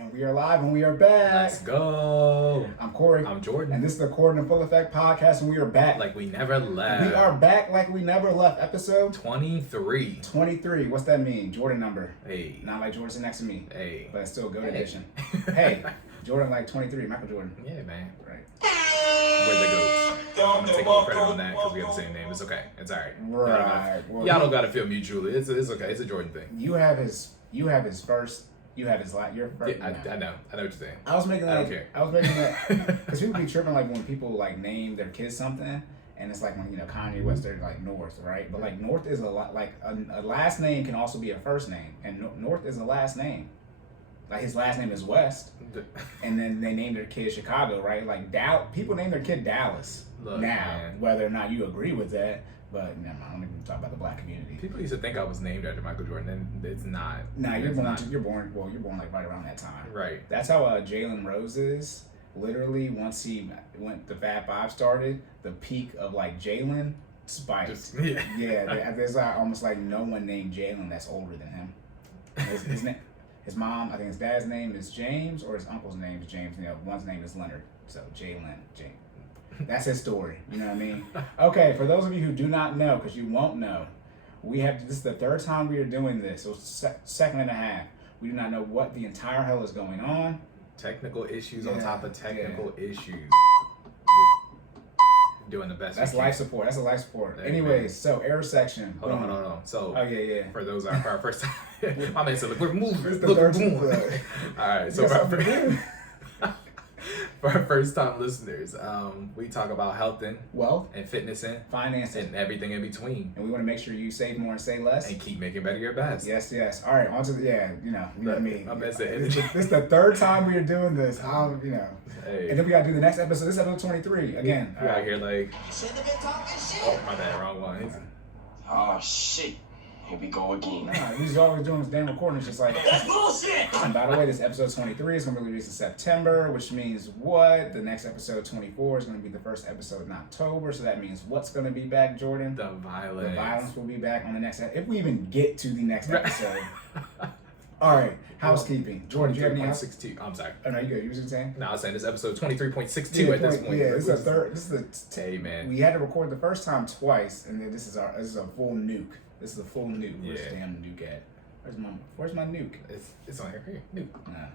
And we are live and we are back. Let's go. I'm Cory. I'm Jordan. And this is the Cordan in Full Effect podcast, and we are back. Like we never left. We are back like we never left. Episode 23. 23. What's that mean? Jordan number. Hey. Not like Jordan sitting next to me. Hey. But it's still a good Hey. edition. Hey. Jordan like 23. Michael Jordan. Yeah, man. Right. We're the goats. I'm gonna take a little credit on that because we have the same name. It's okay. It's alright. Right. Y'all don't gotta feel mutually. It's okay. It's a Jordan thing. You have his first. You have his last. Your first. Yeah, I know what you're saying. I was making that. I don't care. I was making that because people be tripping like when people like name their kids something, and it's like when Kanye West, they're like North, right? But like North is a lot like a last name can also be a first name, and North is a last name. Like his last name is West, and then they named their kid Chicago, right? Like people name their kid Dallas. Look, now, man. whether or not you agree with that, but never mind, I don't even talk about the black community. People used to think I was named after Michael Jordan, and it's not. Nah, you're born like right around that time. Right. That's how Jalen Rose is. Literally, once the Fab Five started, the peak of like Jalen spiked. Yeah. There's almost like no one named Jalen that's older than him. His mom, I think his dad's name is James, or his uncle's name is James. One's name is Leonard. So James. That's his story. You know what I mean? Okay, for those of you who do not know, because you won't know, this is the third time we are doing this. So second and a half. We do not know what the entire hell is going on. Technical issues on top of technical issues. Doing the best. That's life support. That's a life support. There Anyways, so error section. Hold on. So, yeah. For those for our first time, my man said, "Look, we're moving. It's the Look, third we're moving." All right. So for our first time listeners, we talk about health and wealth and fitness and finance and everything in between. And we want to make sure you save more and say less. And keep making better your best. Yes. All right, on to you know what I mean. This is the third time we are doing this. Hey. And then we gotta do the next episode. This is episode 23 again. We're out here like, oh my bad, wrong one. Oh shit. Here we go again. Nah, he's always doing this damn recording. It's just like that's bullshit. And by the way, this episode 23 is gonna be released in September, which means what? The next episode 24 is gonna be the first episode in October. So that means what's gonna be back, Jordan? The violence. The violence will be back on the next if we even get to the next episode. All right, housekeeping. Jordan, do you have any house? 23.62. I'm sorry. Oh, no, you good. You was saying? No, I was saying this episode 23.62 at this point. Yeah, this is the hey, man. We had to record the first time twice, and then this is a full nuke. This is a full nuke. Yeah. Where's the damn nuke at? Where's my nuke? It's on here. Nuke.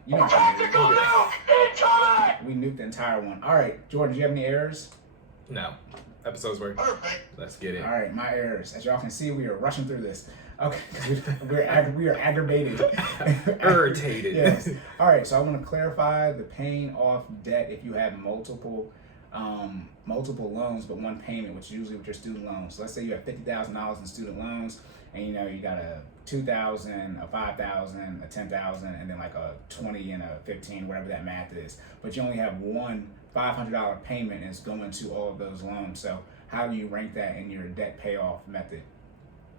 You know Tactical nuke incoming! We nuked the entire one. All right, Jordan, do you have any errors? No. Episodes work. Perfect. Let's get it. All right, my errors. As y'all can see, we are rushing through this. Okay, we are aggravated. Irritated. Yes. All right, so I want to clarify the paying off debt if you have multiple loans, but one payment, which is usually with your student loans. So let's say you have $50,000 in student loans, and you got a $2,000, a $5,000, a $10,000, and then like a $20 and a $15, whatever that math is. But you only have one $500 payment, and it's going to all of those loans. So how do you rank that in your debt payoff method?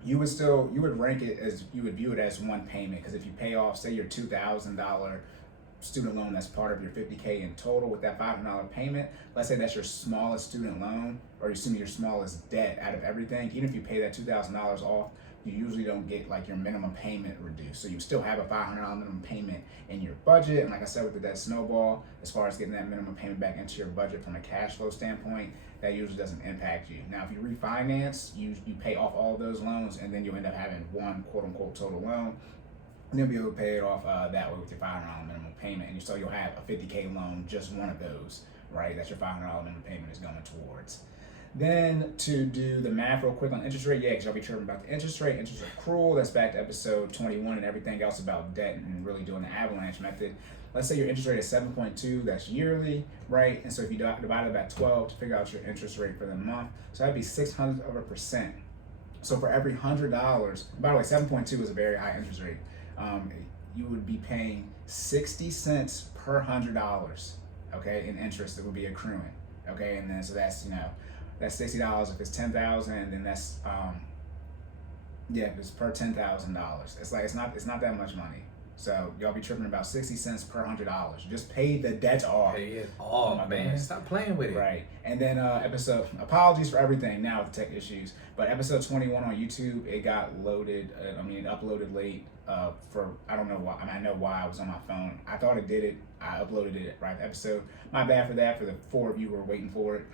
You would rank it as, you would view it as one payment, because if you pay off, say your $2,000 student loan that's part of your $50K in total with that $500 payment, let's say that's your smallest student loan, or your smallest debt out of everything, even if you pay that $2,000 off, you usually don't get like your minimum payment reduced. So you still have a $500 minimum payment in your budget. And like I said, with the debt snowball, as far as getting that minimum payment back into your budget from a cash flow standpoint, that usually doesn't impact you. Now, if you refinance, you pay off all of those loans, and then you end up having one quote unquote total loan. And you'll be able to pay it off that way with your $500 minimum payment. And so you'll have a $50K loan, just one of those, right? That's your $500 minimum payment is going towards. Then to do the math real quick on interest rate, because y'all be tripping about the interest rate, interest accrual, that's back to episode 21 and everything else about debt and really doing the avalanche method. Let's say your interest rate is 7.2, that's yearly, right? And so if you divide it by 12 to figure out your interest rate for the month, so that'd be 0.06%. So for every $100, by the way, 7.2 is a very high interest rate. You would be paying 60 cents per $100, okay, in interest that would be accruing, okay, and then so that's that's $60 if it's 10,000, and then that's if it's per $10,000. It's like it's not that much money. So y'all be tripping about 60 cents per $100. Just pay the debt off. Pay it off, man. God. Stop playing with it. Right. And then apologies for everything now with the tech issues, but episode 21 on YouTube, it got loaded, uploaded late for, I don't know why. I mean, I know why. I was on my phone. I thought it did it. I uploaded it right episode. My bad for that, for the 4 of you who were waiting for it.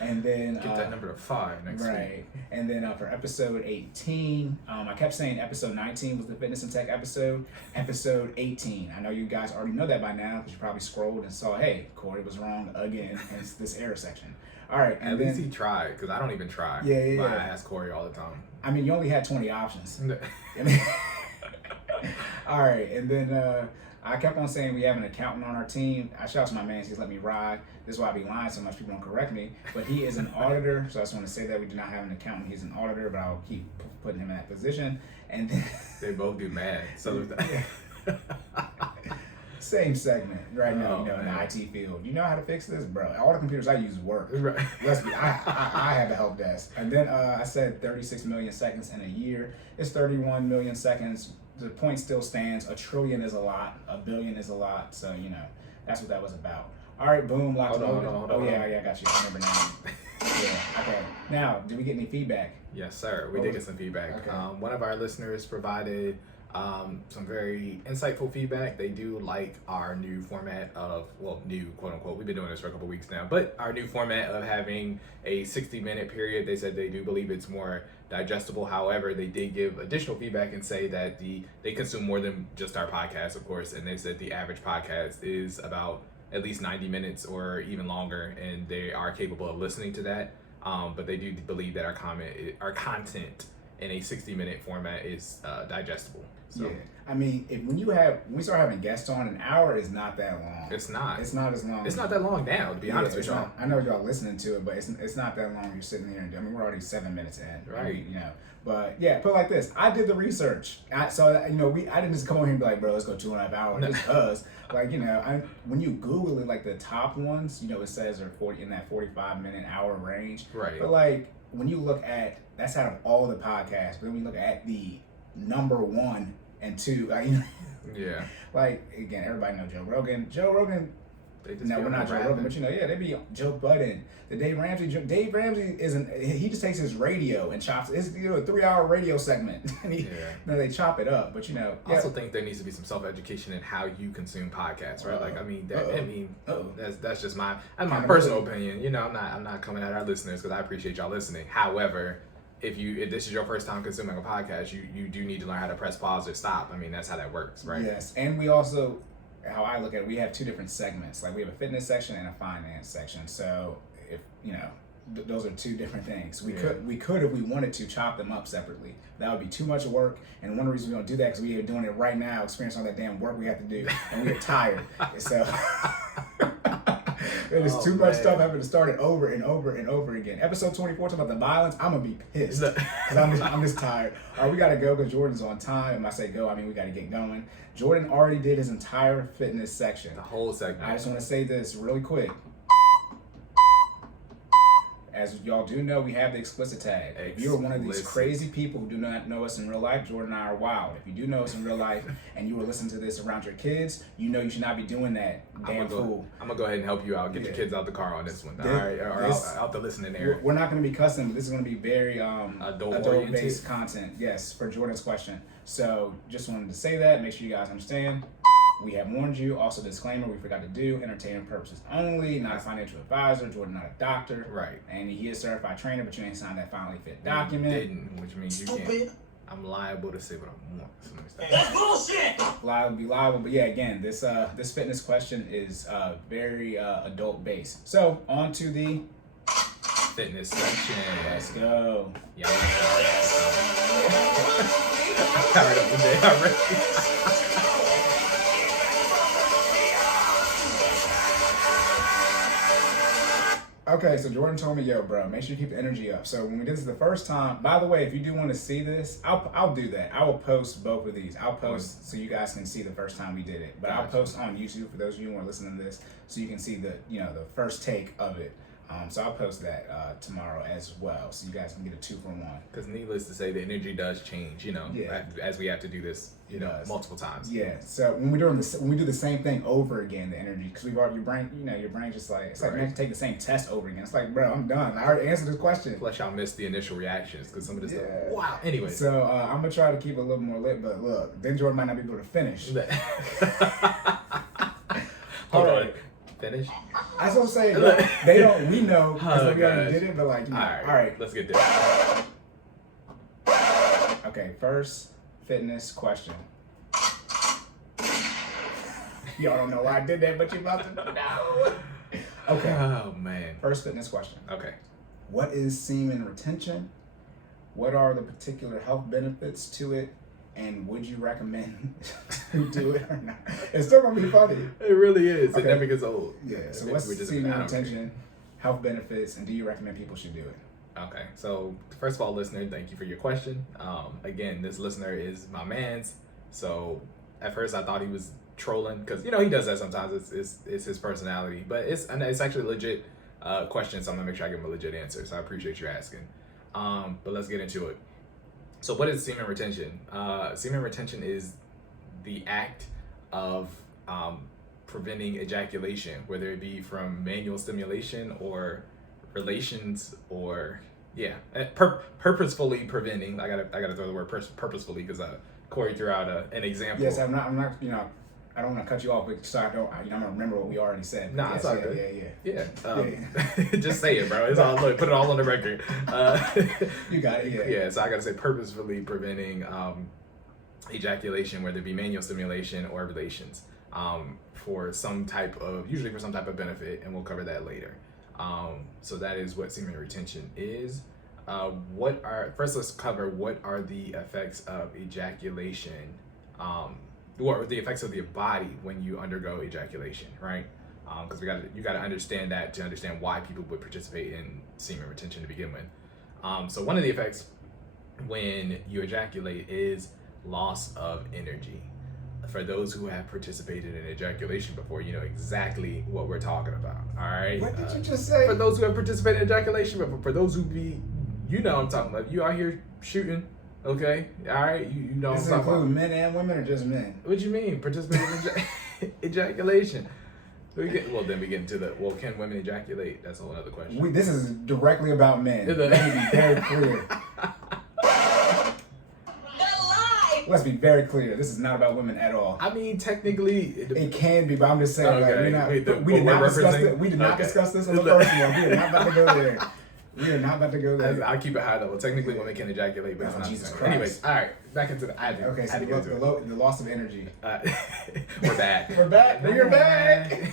And then get that number to 5 next week. Right. And then for episode 18, I kept saying episode 19 was the fitness and tech episode. Episode 18. I know you guys already know that by now because you probably scrolled and saw, hey, Cory was wrong again. It's this error section. All right. At least he tried, because I don't even try. Yeah. But I ask Cory all the time. I mean, you only had 20 options. All right. And then I kept on saying we have an accountant on our team. I shout out to my man, he's let me ride. This is why I be lying so much, people don't correct me. But he is an auditor, so I just want to say that we do not have an accountant. He's an auditor, but I'll keep putting him in that position. And then they both do math. So same segment right now, in man. the IT field. You know how to fix this, bro? All the computers I use work. Right. I have a help desk. And then I said 36 million seconds in a year. It's 31 million seconds. The point still stands. A trillion is a lot. A billion is a lot. So, that's what that was about. All right, boom, locked and loaded. Hold on. Yeah, I got you. I remember now. Yeah, okay. Now, did we get any feedback? Yes, sir. We did get some feedback. Okay. One of our listeners provided some very insightful feedback. They do like our new format of, new, quote unquote. We've been doing this for a couple weeks now, but our new format of having a 60-minute period. They said they do believe it's more digestible. However, they did give additional feedback and say that they consume more than just our podcast, of course, and they said the average podcast is about at least 90 minutes or even longer, and they are capable of listening to that. But they do believe that our content in a 60-minute format is digestible. So, yeah. I mean, when we start having guests on, an hour is not that long. It's not. It's not as long. It's not that long now, to be honest with y'all. I know y'all listening to it, but it's not that long. You're sitting there. We're already 7 minutes in. Right. But yeah, put it like this. I did the research. I didn't just come on here and be like, bro, let's go 2.5 hours. Just because, when you Google it, like the top ones, it says they're 40 in that 45-minute hour range. Right. But when you look at, that's out of all the podcasts. But then when you look at the number 1 and 2, yeah. Again, everybody know Joe Rogan. They just we're not Joe Rogan, but they be Joe Budden. The Dave Ramsey. Dave Ramsey he just takes his radio and chops it. It's a 3-hour radio segment. And they chop it up. But I also think there needs to be some self-education in how you consume podcasts, right? That's just my personal opinion. I'm not coming at our listeners because I appreciate y'all listening. However, if this is your first time consuming a podcast, you do need to learn how to press pause or stop. That's how that works, right? Yes, and we also, how I look at it, we have 2 different segments. We have a fitness section and a finance section. So if those are 2 different things. We could if we wanted to chop them up separately. That would be too much work. And one of the reasons we don't do that because we are doing it right now, experiencing all that damn work we have to do, and we get tired. So. There's too much stuff having to start it over and over and over again. Episode 24 talking about the violence. I'm gonna be pissed because I'm just tired. All right, we gotta go because Jordan's on time. And I say go, I mean we gotta get going. Jordan already did his entire fitness section. The whole segment. I just want to say this really quick. As y'all do know, we have the explicit tag. If you're one of these crazy people who do not know us in real life, Jordan and I are wild. If you do know us in real life and you were listening to this around your kids, you should not be doing that. Damn fool. I'm going to go ahead and help you out. Get your kids out the car on this one. All right? Or out the listening area. We're not going to be cussing, but this is going to be very adult-based content. Yes, for Jordan's question. So just wanted to say that. Make sure you guys understand. We have warned you. Also, disclaimer, we forgot to do entertainment purposes only, not a financial advisor. Jordan not a doctor. Right. And he is a certified trainer, but you ain't signed that FinallyFit document. You didn't, which means you can't. I'm liable to say what I want. So That's bullshit! Liable be liable. But yeah, again, this fitness question is very adult based. So on to the fitness section. Let's go. Yeah. I'm tired of the day already. Okay, so Jordan told me, yo, bro, make sure you keep the energy up. So when we did this the first time, by the way, if you do want to see this, I'll do that. I will post both of these. I'll post so you guys can see the first time we did it. But I'll post on YouTube for those of you who are listening to this, so you can see the the first take of it. So I'll post that tomorrow as well, so you guys can get a 2-for-1. Because needless to say, the energy does change, as we have to do this, multiple times. Yeah. So when we do the same thing over again, the energy, because we've already, your brain just like, it's like you have to take the same test over again. It's like, bro, I'm done. I already answered this question. Plus, y'all missed the initial reactions because some of this stuff. Wow. Anyway. So I'm gonna try to keep it a little more lit, but look, then Jordan might not be able to finish. Hold on. Finish? I was gonna say, they don't. We know because we already did it, but like, all right, let's get this. Okay, first fitness question. Y'all don't know why I did that, but you about to know. Okay. Oh man. First fitness question. Okay. What is semen retention? What are the particular health benefits to it? And would you recommend to do it or not? It's still gonna be funny. It really is. Okay. It never gets old. Yeah. So what's semen retention, health benefits, and do you recommend people should do it? Okay. So first of all, listener, thank you for your question. Again, this listener is my man's. So at first I thought he was trolling because he does that sometimes. It's his personality, but it's actually a legit question. So I'm gonna make sure I give him a legit answer. So I appreciate you asking. But let's get into it. So what is semen retention? Semen retention is the act of preventing ejaculation, whether it be from manual stimulation or relations, or purposefully preventing. I gotta throw the word purposefully because Cory threw out an example. Yes, I'm not. I don't want to cut you off, but so I don't. I'm gonna remember what we already said. Nah, it's all good. Yeah. Just say it, bro. It's all look. Put it all on the record. You got it. Yeah. Yeah. So I gotta say, purposefully preventing ejaculation, whether it be manual stimulation or relations, for some type of benefit, and we'll cover that later. So that is what semen retention is. First let's cover what are the effects of ejaculation. What are the effects of your body when you undergo ejaculation, right? Because you gotta understand that to understand why people would participate in semen retention to begin with. So one of the effects when you ejaculate is loss of energy. For those who have participated in ejaculation before, you know exactly what we're talking about. All right. What did you just say? For those who have participated in ejaculation before, for those who what I'm talking about. You out here shooting. Okay, all right, you know what I'm talking about. Men and women or just men? What do you mean, participating in ejaculation? Then we get into can women ejaculate? That's a whole other question. This is directly about men. Let me be very clear. Let's be very clear. This is not about women at all. I mean, technically, it can be, but I'm just saying, okay. we did not discuss this in the first one. We are not about to go there. We are not about to go there. I'll keep it high level. Technically, women can ejaculate, but it's not. Jesus Christ. Anyways, all right, back into the. Okay, so the loss of energy. We're back. We're back. We're back.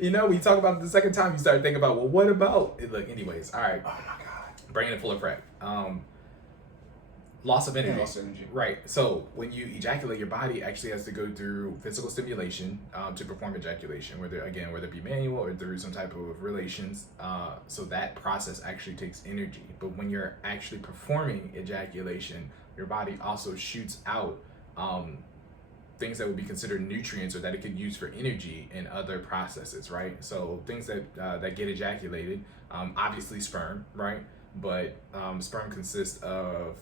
We talk about it the second time. You start thinking about, well, what about? Look, anyways, all right. Oh my God. Bringing it full effect. Loss of energy. Loss of energy. Right. So when you ejaculate, your body actually has to go through physical stimulation to perform ejaculation, whether it be manual or through some type of relations. So that process actually takes energy. But when you're actually performing ejaculation, your body also shoots out things that would be considered nutrients or that it could use for energy in other processes, right? So things that get ejaculated, obviously sperm, right? But sperm consists of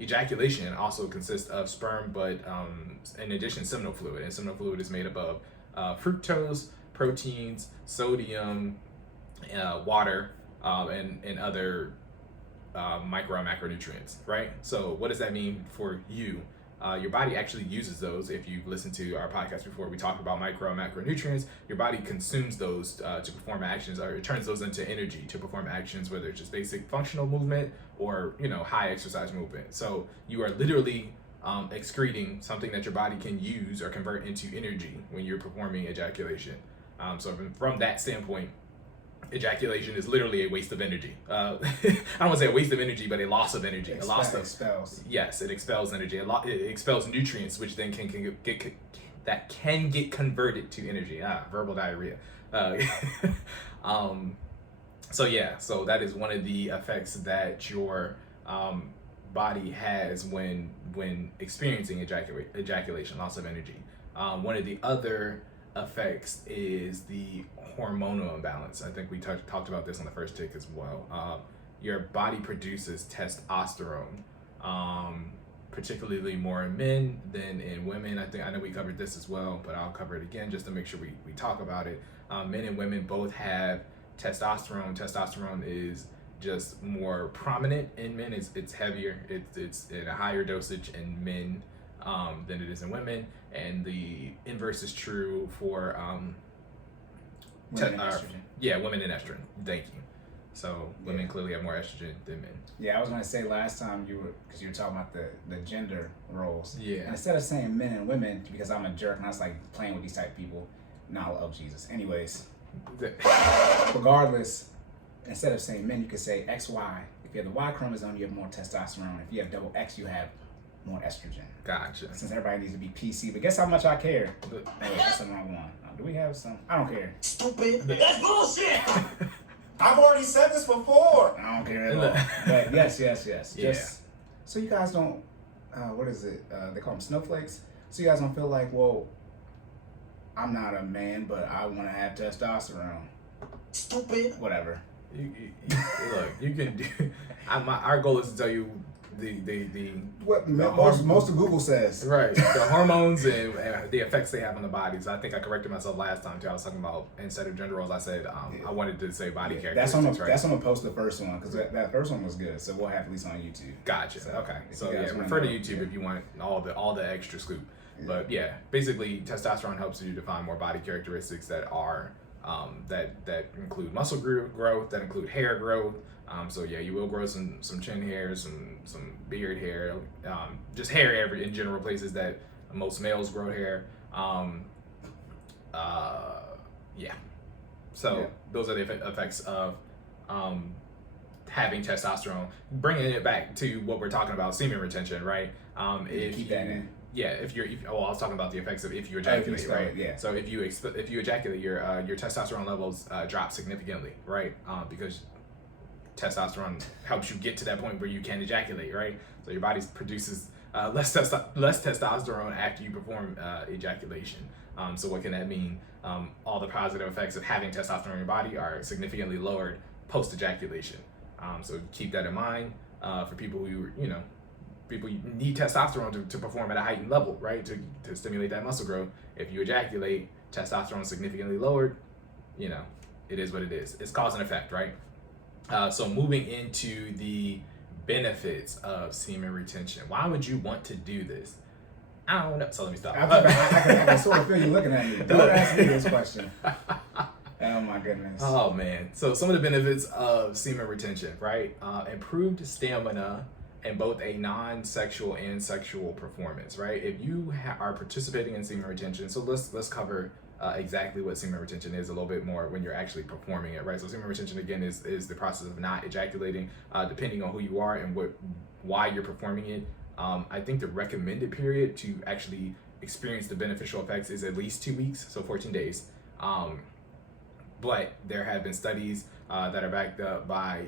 ejaculation also consists of sperm, but in addition, seminal fluid. And seminal fluid is made up of fructose, proteins, sodium, water, and other micro and macronutrients, right? So what does that mean for you? Your body actually uses those. If you've listened to our podcast before, we talked about micro and macronutrients. Your body consumes those to perform actions, or it turns those into energy to perform actions, whether it's just basic functional movement or high exercise movement. So you are literally excreting something that your body can use or convert into energy when you're performing ejaculation. So from that standpoint, ejaculation is literally a waste of energy. I don't want to say a waste of energy, but a loss of energy. Expels. Yes, it expels energy. It expels nutrients, which then can get converted to energy. Verbal diarrhea. So that is one of the effects that your body has when experiencing ejaculation, loss of energy. One of the other effects is the hormonal imbalance. I think we talked about this on the first take as well. Your body produces testosterone, particularly more in men than in women. I know we covered this as well, but I'll cover it again just to make sure we talk about it. Men and women both have testosterone. Testosterone is just more prominent in men. It's heavier. It's in a higher dosage in men than it is in women, and the inverse is true for Women and estrogen. women and estrogen. Thank you. So women clearly have more estrogen than men. Yeah, I was gonna say last time because you were talking about the gender roles. Yeah. And instead of saying men and women, because I'm a jerk and I was like playing with these type of people. No, oh Jesus. Anyways, regardless, instead of saying men, you could say XY. If you have the Y chromosome, you have more testosterone. If you have double X, you have more estrogen. Gotcha. Since everybody needs to be PC, but guess how much I care? Oh, that's the wrong one. Do we have some? I don't care. Stupid. That's bullshit. I've already said this before. I don't care at all. But yes. Yeah. Just so you guys don't, what is it? They call them snowflakes. So you guys don't feel like, well, I'm not a man, but I want to have testosterone. Stupid. Whatever. Look, you can do. Our goal is to tell you the What most of Google says. right, the hormones and the effects they have on the body. So I think I corrected myself last time too. I was talking about, instead of gender roles, I said I wanted to say body characteristics. That's on the post the first one because that first one was good. So we'll have at least on YouTube. Gotcha. So, okay. So you yeah, guys wanna refer to know, YouTube if you want all the extra scoop. Yeah. But yeah, basically testosterone helps you define more body characteristics that are that include muscle growth, that include hair growth. So yeah, you will grow some chin hair, some beard hair, just hair in general, places that most males grow hair. So those are the effects of having testosterone. Bringing it back to what we're talking about, semen retention, right? Keep that in. Yeah, I was talking about the effects of if you ejaculate, right? Yeah. So if you ejaculate, your testosterone levels drop significantly, right? Because testosterone helps you get to that point where you can ejaculate, right? So your body produces less testosterone after you perform ejaculation. So what can that mean? All the positive effects of having testosterone in your body are significantly lowered post ejaculation. So keep that in mind for people who people need testosterone to perform at a heightened level, right? To stimulate that muscle growth. If you ejaculate, testosterone is significantly lowered. It is what it is. It's cause and effect, right? So moving into the benefits of semen retention. Why would you want to do this? I don't know. So let me stop. I can sort of feel you looking at me. Don't ask me this question. Oh my goodness. Oh man. So some of the benefits of semen retention, right? Improved stamina in both a non-sexual and sexual performance, right? If you are participating in semen retention, so let's cover exactly what semen retention is a little bit more when you're actually performing it, right? So semen retention again is the process of not ejaculating, depending on who you are and why you're performing it. I think the recommended period to actually experience the beneficial effects is at least 2 weeks, so 14 days. But there have been studies that are backed up by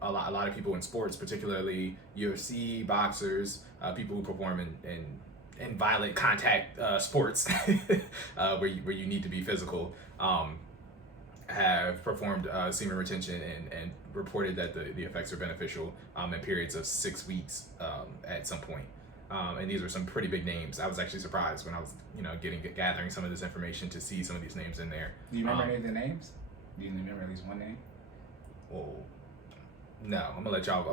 a lot of people in sports, particularly UFC, boxers, people who perform in violent contact sports where you need to be physical, have performed semen retention and reported that the effects are beneficial in periods of 6 weeks at some point. And these were some pretty big names. I was actually surprised when I was, gathering some of this information to see some of these names in there. Do you remember any of the names? Do you remember at least one name? Well, no. I'm gonna let y'all.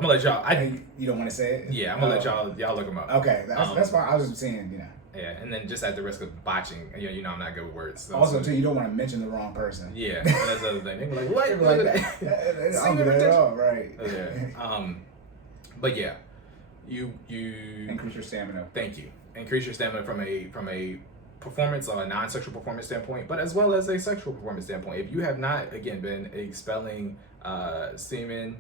You don't want to say it? Yeah, I'm gonna let y'all look them up. Okay, that's fine. I was just saying, Yeah, and then just at the risk of botching, I'm not good with words. So, also, too, you don't want to mention the wrong person. Yeah, that's the other thing. They be like, what? Like that. I'll do that at all, right? Yeah. But yeah, you increase your stamina. Thank you. Increase your stamina from a performance or a non-sexual performance standpoint, but as well as a sexual performance standpoint. If you have not, again, been expelling semen,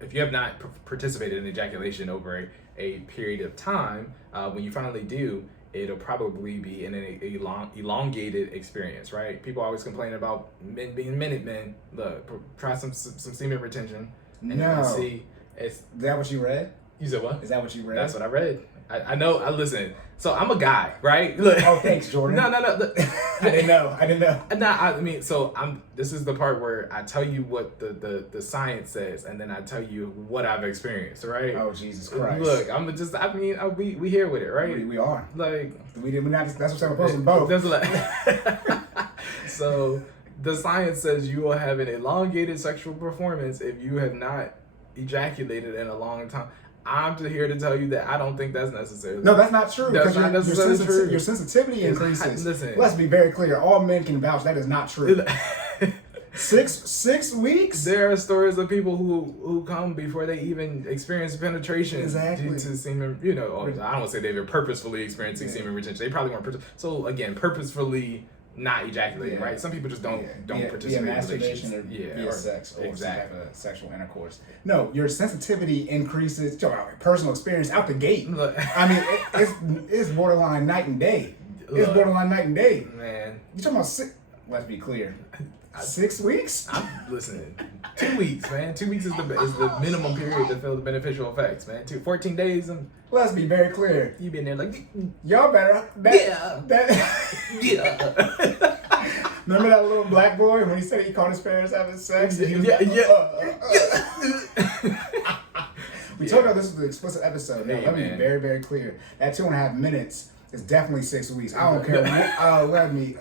if you have not participated in ejaculation over a period of time, when you finally do, it'll probably be in an elongated experience, right? People always complain about men being minute men. Look, try some semen retention, and you can see. Is that what you read? You said what? Is that what you read? That's what I read. I know. I listen. So I'm a guy, right? Look. Oh, thanks, Jordan. No. Look. I didn't know. I mean, so this is the part where I tell you what the science says, and then I tell you what I've experienced, right? Oh, Jesus Christ. Look, we here with it, right? We are. Like, we not. That's what I'm posting both. That's like, so the science says you will have an elongated sexual performance if you have not ejaculated in a long time. I'm just here to tell you that I don't think that's necessary. No, that's not true. That's not necessarily true. Your sensitivity increases. Listen. Let's be very clear. All men can vouch that is not true. 6 weeks? There are stories of people who come before they even experience penetration exactly. due to semen, I don't want to say they were purposefully experiencing semen retention. They probably weren't. So again, purposefully not ejaculating, right? Some people just don't participate in masturbation or sex or exactly. Sexual intercourse. No, your sensitivity increases. Personal experience out the gate. Look. I mean, it's borderline night and day. It's borderline night and day. Man, you talking about let's be clear. 6 weeks? I'm listening. 2 weeks, man. 2 weeks is the minimum period to feel the beneficial effects, man. 14 days. Let's be very clear. You been there like y'all better. Yeah. Remember that little black boy when he said he caught his parents having sex? Yeah. We told you this was the explicit episode. Now, let me be very, very clear. That 2.5 minutes is definitely 6 weeks. I don't care. Let me,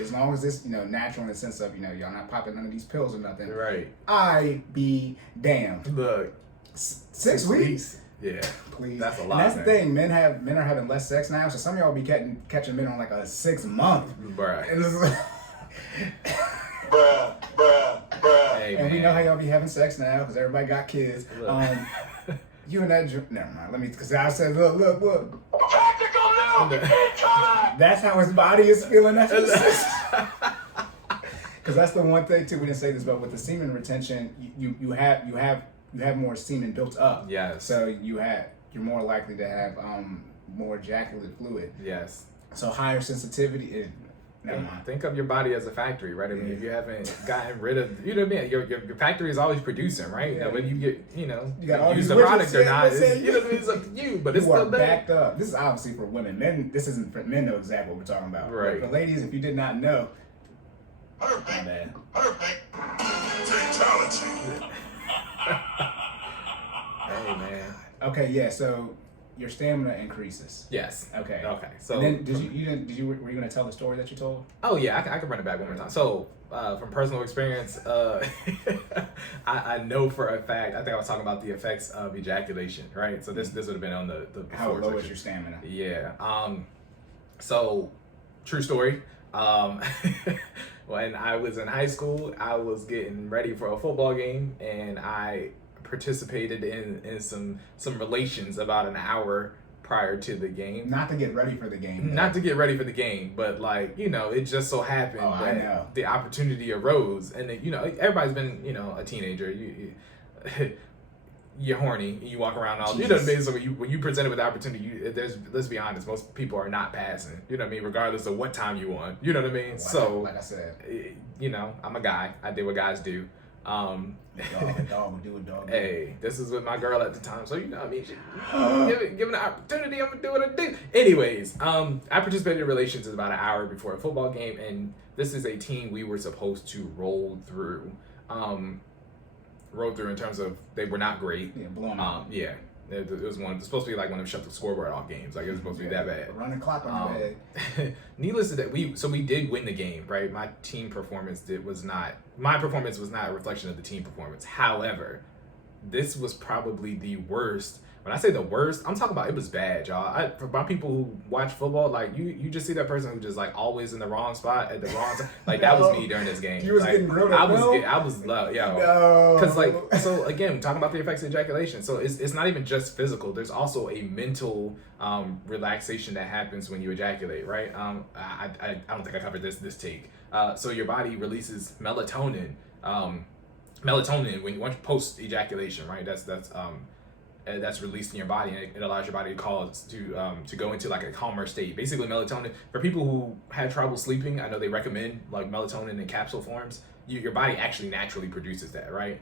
as long as it's, natural in the sense of, y'all not popping none of these pills or nothing. Right. I be damned. Look. 6 weeks? Yeah. Please. That's a lot. And that's the thing. Men are having less sex now, so some of y'all be catching men on like a 6 month. Bruh. Bruh. Hey, and man. we know how y'all be having sex now because everybody got kids. You and that, never mind. Because I said, look. Tactical nuke incoming! That's how his body is feeling. That's because that's the one thing too. We didn't say this, but with the semen retention, you have more semen built up. Yes. So you're more likely to have more ejaculate fluid. Yes. So higher sensitivity is. Never mind. Think of your body as a factory, right? I mean, if you haven't gotten rid of, you know what I mean? Your factory is always producing, right? Yeah. Now, when you get, you got all use these the product or not, it's, you know what I mean? It's up to you, but it's you are still there. backed up. This is obviously for women. Men, this isn't for men. Know exactly what we're talking about. Right. But for ladies, if you did not know, Perfect. my bad. Fatality. Hey, man. Okay, yeah. So your stamina increases. Yes. Okay. So and then were you gonna tell the story that you told? Oh yeah, I can run it back one more time. So from personal experience, I know for a fact. I think I was talking about the effects of ejaculation, right? So this would have been on the How before low is section. your stamina? Yeah. So true story. When I was in high school, I was getting ready for a football game, and I participated in some relations about an hour prior to the game. Not to get ready for the game. Not to get ready for the game, but it just so happened that the opportunity arose, and everybody's been a teenager. You're horny, and you walk around all. You know what I mean? So when you presented with the opportunity, let's be honest, most people are not passing. You know what I mean? Regardless of what time you want. You know what I mean? Like I said, I'm a guy. I did what guys do. Dog would do a dog. Hey, this is with my girl at the time, so I mean, given the opportunity, I'm gonna do what I do. Anyways, I participated in relations about an hour before a football game, and this is a team we were supposed to roll through. In terms of they were not great. Yeah, blown out. Yeah. It was supposed to be like one of them shut the scoreboard off games. Like it was supposed to be that bad. Run the clock on your head. Needless to that, we did win the game, right? My performance was not a reflection of the team performance. However, this was probably the worst. When I say the worst, I'm talking about it was bad, y'all. For my people who watch football, like you just see that person who just like always in the wrong spot at the wrong time. Like that was me during this game. You was getting grilled. I was loud, yo. Because so again, talking about the effects of ejaculation. So it's not even just physical. There's also a mental relaxation that happens when you ejaculate, right? I don't think I covered this take. So your body releases melatonin. Melatonin when once post ejaculation, right? That's released in your body, and it allows your body to go into like a calmer state. Basically, melatonin for people who had trouble sleeping, I know they recommend like melatonin in capsule forms. your body actually naturally produces that, right?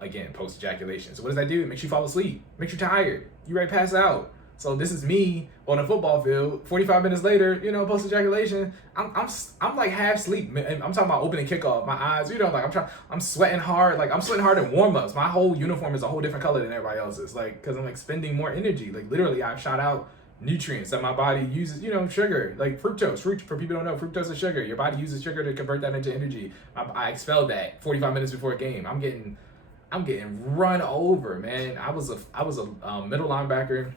Again, post ejaculation. So what does that do? It makes you fall asleep, makes you tired, you ready to pass out. So this is me on a football field. 45 minutes later, post ejaculation, I'm like half asleep. I'm talking about opening kickoff. My eyes, like I'm sweating hard. Like I'm sweating hard in warm ups. My whole uniform is a whole different color than everybody else's. Like because I'm expending more energy. Like literally, I've shot out nutrients that my body uses. Sugar, like fructose. For people who don't know, fructose is sugar. Your body uses sugar to convert that into energy. I expelled that 45 minutes before a game. I'm getting run over, man. I was a middle linebacker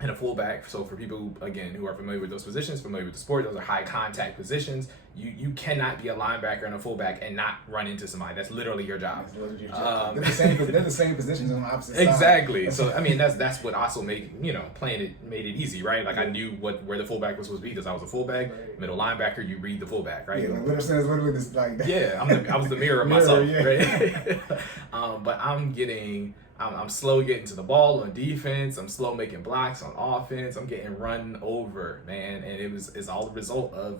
and a fullback. So for people who are familiar with those positions, familiar with the sport, those are high contact positions. You cannot be a linebacker and a fullback and not run into somebody. That's literally your job. They're the same positions on the opposite side. Exactly. So I mean that's what also made playing it made it easy, right? Like I knew where the fullback was supposed to be because I was a fullback, middle linebacker. You read the fullback, right? Yeah, like literally this like that. Yeah, I was the mirror of myself, right? But I'm slow getting to the ball on defense. I'm slow making blocks on offense. I'm getting run over, man. And it's all the result of,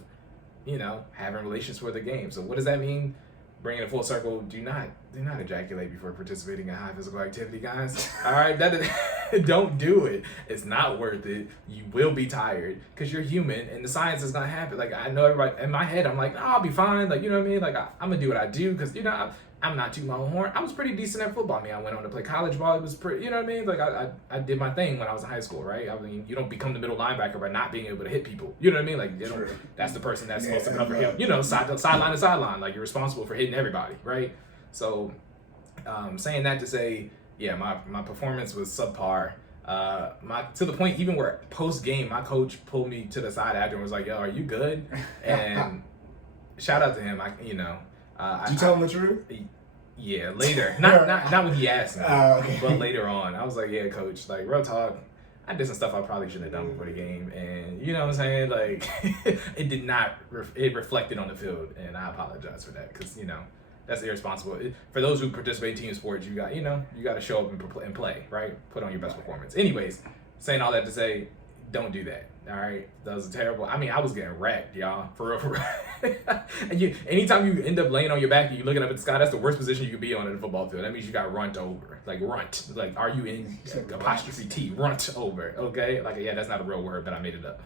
having relations for the game. So what does that mean? Bringing it full circle, do not ejaculate before participating in high physical activity, guys. All right, don't do it. It's not worth it. You will be tired because you're human, and the science is not happen. Like I know everybody in my head, I'm like, I'll be fine. Like what I mean? Like I'm gonna do what I do because I'm not too my own horn. I was pretty decent at football. I mean, I went on to play college ball. It was pretty, what I mean? Like I did my thing when I was in high school, right? I mean, you don't become the middle linebacker by not being able to hit people. You know what I mean? Like that's the person that's supposed to cover him. Sideline to sideline. Like you're responsible for hitting everybody, right? So, saying that to say, yeah, my performance was subpar. To the point even where post game, my coach pulled me to the side after and was like, "Yo, are you good?" And shout out to him. Did you tell him the truth? Yeah, later. Not when he asked me, okay. But later on. I was like, yeah, coach, like real talk, I did some stuff I probably shouldn't have done before the game, and you know what I'm saying? Like, it did not, it reflected on the field, and I apologize for that, because, that's irresponsible. For those who participate in team sports, you got to show up and play, right? Put on your best performance. Anyways, saying all that to say, don't do that. All right, that was terrible. I mean, I was getting wrecked, y'all, for real. And anytime you end up laying on your back and you're looking up at the sky, that's the worst position you could be on in a football field. That means you got runt over, like runt. Like, are you in apostrophe T, runt over? Okay, like yeah, that's not a real word, but I made it up.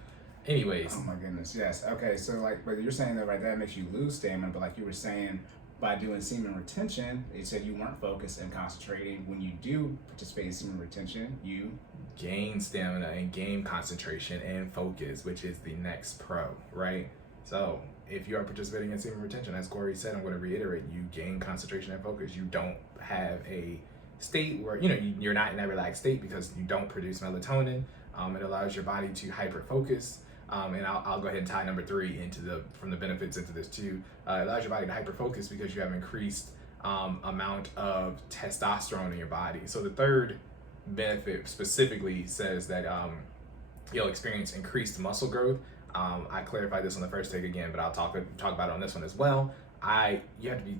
Anyways. Oh my goodness, yes. Okay, so but you're saying that that makes you lose stamina, but like you were saying, by doing semen retention, you said you weren't focused and concentrating. When you do participate in semen retention, you gain stamina and gain concentration and focus, which is the next pro, right? So if you are participating in semen retention, as Cory said, I'm going to reiterate, you gain concentration and focus. You don't have a state where, you're not in that relaxed state because you don't produce melatonin. It allows your body to hyper-focus. And I'll go ahead and tie number 3 from the benefits into this too. It allows your body to hyper-focus because you have increased amount of testosterone in your body. So the third benefit specifically says that you'll experience increased muscle growth. I clarified this on the first take again, but I'll talk about it on this one as well. You have to be,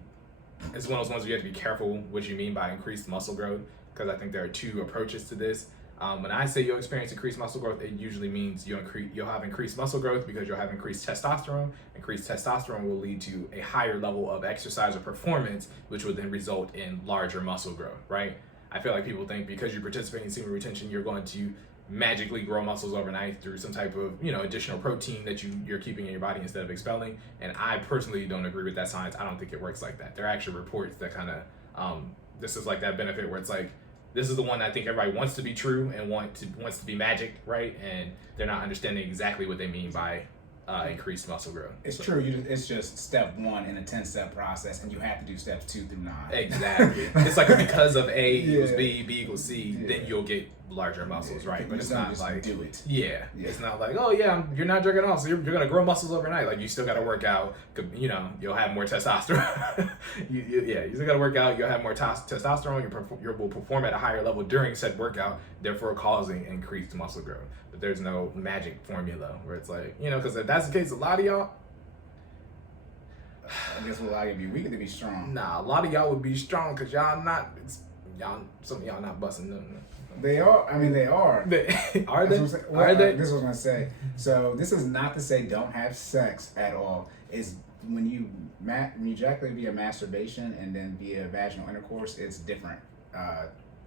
it's one of those ones where you have to be careful what you mean by increased muscle growth, because I think there are 2 approaches to this. When I say you'll experience increased muscle growth, it usually means you'll have increased muscle growth because you'll have increased testosterone. Increased testosterone will lead to a higher level of exercise or performance, which would then result in larger muscle growth, right? I feel like people think because you participate in semen retention, you're going to magically grow muscles overnight through some type of additional protein that you're keeping in your body instead of expelling. And I personally don't agree with that science. I don't think it works like that. There are actually reports that kind of this is like that benefit where it's like, this is the one I think everybody wants to be true and wants to be magic, right? And they're not understanding exactly what they mean by increased muscle growth. It's true. It's just step 1 in a 10-step process, and you have to do steps 2 through 9. Exactly. It's like because of A equals B, B equals C, then you'll get larger muscles, right? But it's not just like do it. Yeah. It's not like, oh yeah, you're not jerking off, so you're gonna grow muscles overnight. Like you still gotta work out. You'll have more testosterone. You still gotta work out. You'll have more testosterone. You will perform at a higher level during said workout, therefore causing increased muscle growth. But there's no magic formula where it's like, because if that's the case, a lot of y'all. I guess a lot of you be weak to be strong. Nah, a lot of y'all would be strong because some of y'all not busting them. They are. I mean, they are. Are they? Are they? This is what I was going to say. So this is not to say don't have sex at all. It's when you ejaculate via masturbation and then via vaginal intercourse, it's different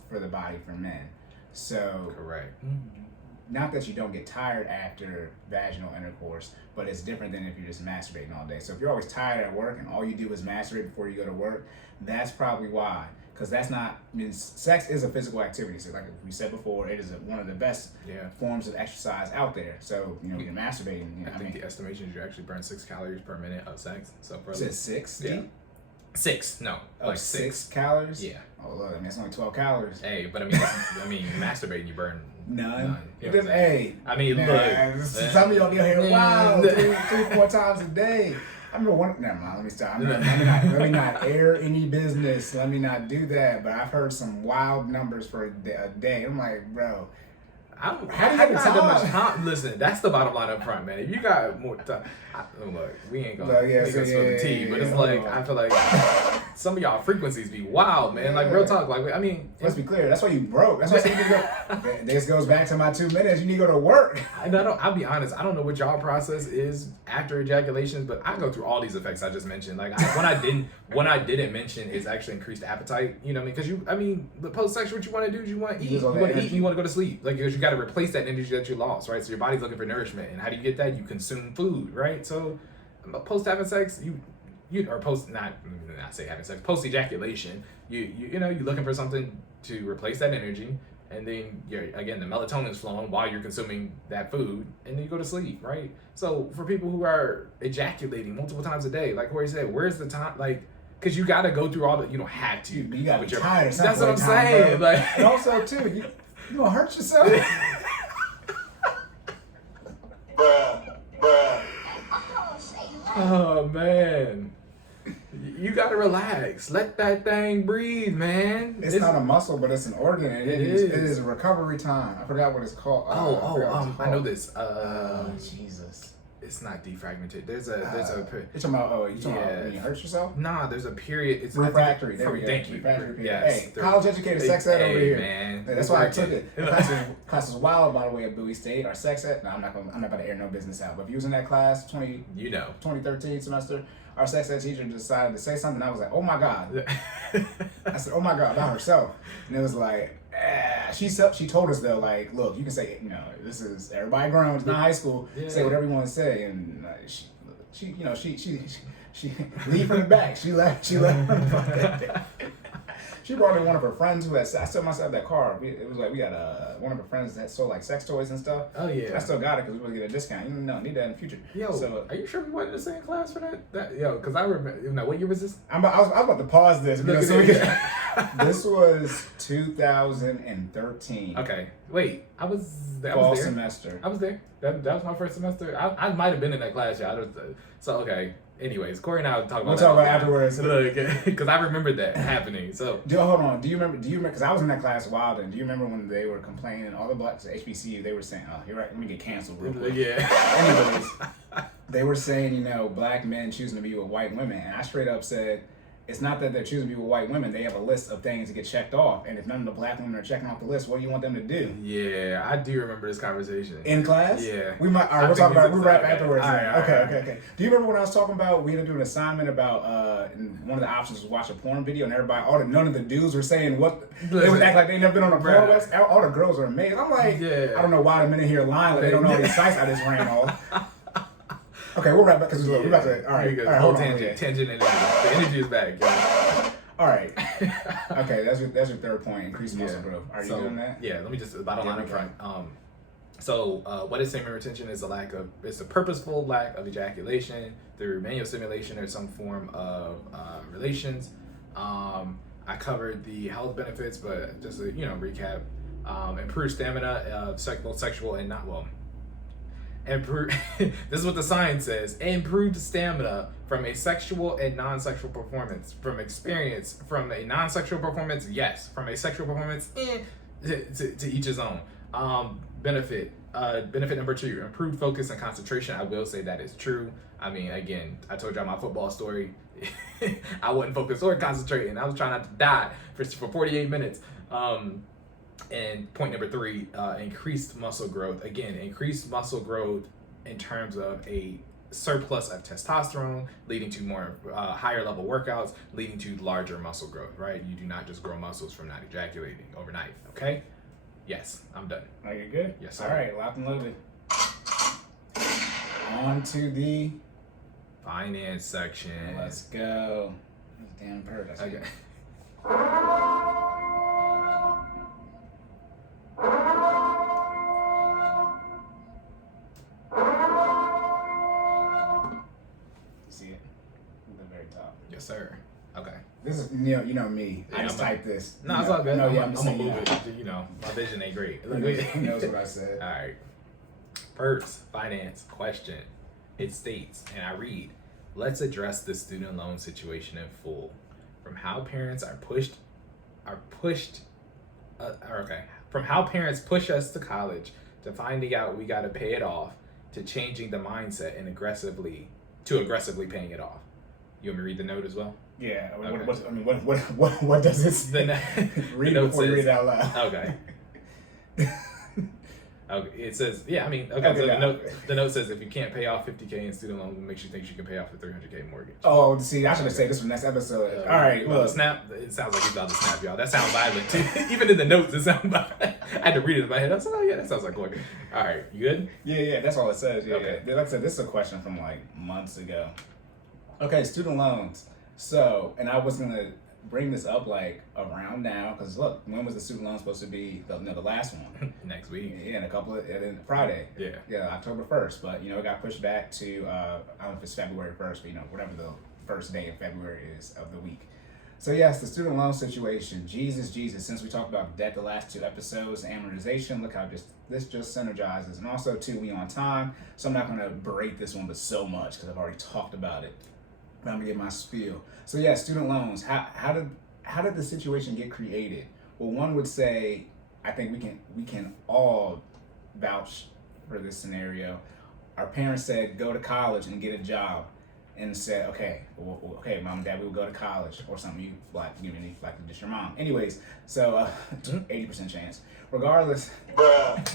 for the body for men. So correct. Not that you don't get tired after vaginal intercourse, but it's different than if you're just masturbating all day. So if you're always tired at work and all you do is masturbate before you go to work, that's probably why. Because that's not, I mean, sex is a physical activity. So like we said before, it is one of the best forms of exercise out there. So, you know, you're masturbating. You know, I think the estimation is you actually burn 6 calories per minute of sex. So for is it 6? Yeah. 6, no. Like 6 calories? Yeah. Oh, look, I mean, it's only 12 calories. Hey, but I mean, masturbating, you burn none. You know Hey, I mean, man, look. Some of y'all get here, wow, 3-4 times a day. I remember one. Never mind. Let me stop. Let me not air any business. Let me not do that. But I've heard some wild numbers for a day. I'm like, bro. How do you have that much time? Listen, that's the bottom line up front, man. If you got more time, look, we ain't gonna spill the tea, but it's like I feel like some of y'all frequencies be wild, man. Like real talk, like I mean, let's be clear. That's why you broke. That's why you need to go. This goes back to my 2 minutes. You need to go to work. I'll be honest. I don't know what y'all process is after ejaculation, but I go through all these effects I just mentioned. Like when I didn't mention is actually increased appetite. You know what I mean? Because the post sex, what you want to do is you want to eat. You want to eat. And you want to go to sleep. Like because you got to replace that energy that you lost, right? So your body's looking for nourishment, and how do you get that? You consume food, right? So post having sex, you or post not say having sex, post ejaculation, you know you're looking for something to replace that energy, and then again the melatonin is flowing while you're consuming that food, and then you go to sleep, right? So for people who are ejaculating multiple times a day, like Cory said, where's the time? Like, because you got to go through all the, you don't have to. You got to be tired. That's what I'm saying. Bro. Like, and also too, you gonna hurt yourself. Bruh. Oh man, you gotta relax. Let that thing breathe, man. It's not a muscle, but it's an organ, and it is a recovery time. I forgot what it's called. I know this. Jesus. It's not defragmented. There's a. You're talking about when you hurt yourself? Nah, there's a period. It's refractory. Thank you. Yes. Hey, college educated sex ed over here. Man, that's why I took it. Class was wild, by the way, at Bowie State. Our sex ed. No, I'm not about to air no business out. But if you was in that class, 2013 semester, our sex ed teacher decided to say something. I was like, oh my god. I said, oh my god, about herself, and it was like. She told us though, like, look, you can say, you know, this is everybody grown. It's not high school. Yeah. Say whatever you want to say, and she leave from the back. She left. She brought in one of her friends who had. I still myself that car. It was like we got one of her friends that sold like sex toys and stuff. Oh yeah. So I still got it because we would get a discount. You know, need that in the future. Yo, so, are you sure we weren't in the same class for that? Because I remember. You know, what year was this? I was about to pause this. This was 2013. Okay. Wait, I was there. Fall semester. I was there. That was my first semester. I might have been in that class. Yeah. So okay. Anyways, Cory and I will talk about that. We'll talk about afterwards. Because I remember that happening. So hold on. Do you remember? Because I was in that class a while then. Do you remember when they were complaining? All the blacks at HBCU, they were saying, "Oh, you're right. Let me get canceled real quick." Yeah. Anyways, they were saying, you know, black men choosing to be with white women, and I straight up said, it's not that they're choosing to be with white women. They have a list of things to get checked off, and if none of the black women are checking off the list, what do you want them to do? Yeah, I do remember this conversation in class. Yeah, we might. All right, we'll talk about it. We'll wrap afterwards. Okay. Do you remember when I was talking about we had to do an assignment about and one of the options was watch a porn video, and everybody, none of the dudes were saying what they would act like they never been on a porn website. All the girls are amazed. I'm like, I don't know why the minute here lying like they don't know all these sites I just ran off. Okay, we'll wrap up because we're about to. All right, hold on. Tangent energy. The energy is back. Yeah. All right. Okay, that's your third point. Increased muscle growth. Are you doing that? Yeah. Let me just bottom line up front. So what is semen retention? It's a purposeful lack of ejaculation through manual stimulation or some form of relations. I covered the health benefits, but just to recap, improved stamina, both sexual and not well. This is what the science says. Improved stamina from a sexual and non-sexual performance. From experience, from a non-sexual performance, yes. From a sexual performance, to each his own. Benefit number 2, improved focus and concentration. I will say that is true. I mean, again, I told y'all my football story. I wasn't focused or concentrating. I was trying not to die for 48 minutes. And point number 3, increased muscle growth. Again, increased muscle growth in terms of a surplus of testosterone, leading to more higher level workouts, leading to larger muscle growth, right? You do not just grow muscles from not ejaculating overnight, okay? Yes, I'm done. Are you good? Yes, sir. All right, locked and loaded. On to the finance section. Let's go. Damn bird. Okay. See it at the very top. Yes, sir. Okay. This is you know me. Yeah, I just type this. No, it's all good. No, I'm I'm gonna move it. You know, my vision ain't great. Who knows what I said? All right. First, finance question. It states, and I read, let's address the student loan situation in full. From how parents from how parents push us to college, to finding out we gotta pay it off, to changing the mindset and aggressively paying it off. You want me to read the note as well? Yeah. Okay. What does this read note before you says- read it out loud? Okay. Okay, it says, yeah, I mean, okay, so the note says if you can't pay off $50K in student loan, it makes you think you can pay off a $300K mortgage. Oh, see, I should have said this for next episode. All right, well, look. snap. It sounds like he's about to snap, y'all. That sounds violent too. Even in the notes, it sounds violent. I had to read it in my head. I was like, oh yeah, that sounds like Cory. All right, you good? Yeah, that's all it says. Yeah, Okay. yeah. Like I said, this is a question from like months ago. Okay, student loans. So, and I was gonna bring this up like around now because look, when was the student loan supposed to be? The last one. Next week. Yeah, and then Friday. Yeah. October 1st. But it got pushed back to I don't know if it's February 1st, but whatever the first day of February is of the week. So yes, the student loan situation. Jesus. Since we talked about debt the last two episodes, amortization. Look how this just synergizes, and also too, we on time. So I'm not gonna berate this one, but so much because I've already talked about it. But I'm gonna get my spiel. So yeah, student loans. How did the situation get created? Well, one would say, I think we can all vouch for this scenario. Our parents said go to college and get a job, and said okay, mom and dad, we will go to college or something. You like just your mom. Anyways, so 80% chance. Regardless, Bruh.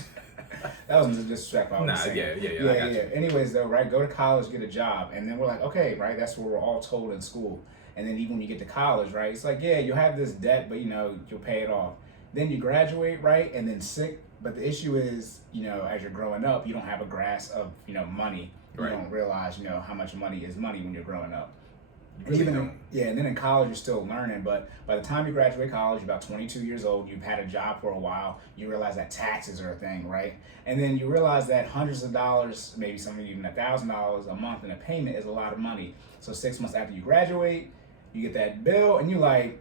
that wasn't a disrespect. I was saying. Yeah. I got you. Anyways, though, right? Go to college, get a job, and then we're like, okay, right? That's what we're all told in school. And then even when you get to college, right? It's like, yeah, you have this debt, but you'll pay it off. Then you graduate, right? And then sick. But the issue is, as you're growing up, you don't have a grasp of, money. You Right. don't realize, how much money is money when you're growing up. You really And don't. and then in college you're still learning, but by the time you graduate college, you're about 22 years old, you've had a job for a while, you realize that taxes are a thing, right? And then you realize that hundreds of dollars, maybe something even $1,000 a month in a payment is a lot of money. So 6 months after you graduate, you get that bill and you're like,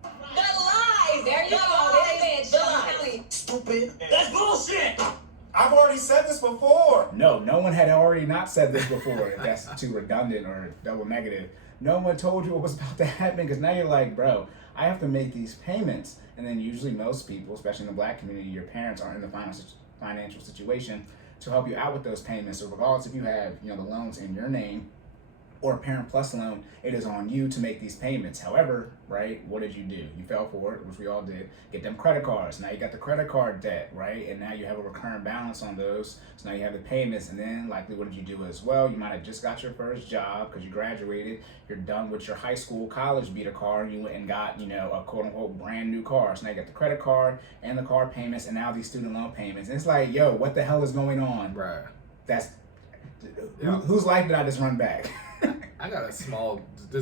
The lies! There you go. There it is. I'm telling you. Stupid. That's bullshit. I've already said this before. no one had already not said this before. If that's too redundant or double negative. No one told you what was about to happen because now you're like, bro, I have to make these payments. And then usually most people, especially in the black community, your parents aren't in the financial situation to help you out with those payments. So regardless if you have, the loans in your name or a Parent Plus loan, it is on you to make these payments. However, right, what did you do? You fell for it, which we all did. Get them credit cards. Now you got the credit card debt, right? And now you have a recurrent balance on those. So now you have the payments. And then likely what did you do as well? You might have just got your first job because you graduated. You're done with your high school, college beater car. And you went and got, a quote unquote brand new car. So now you got the credit card and the car payments and now these student loan payments. And it's like, yo, what the hell is going on? Right. Whose life did I just run back? I got this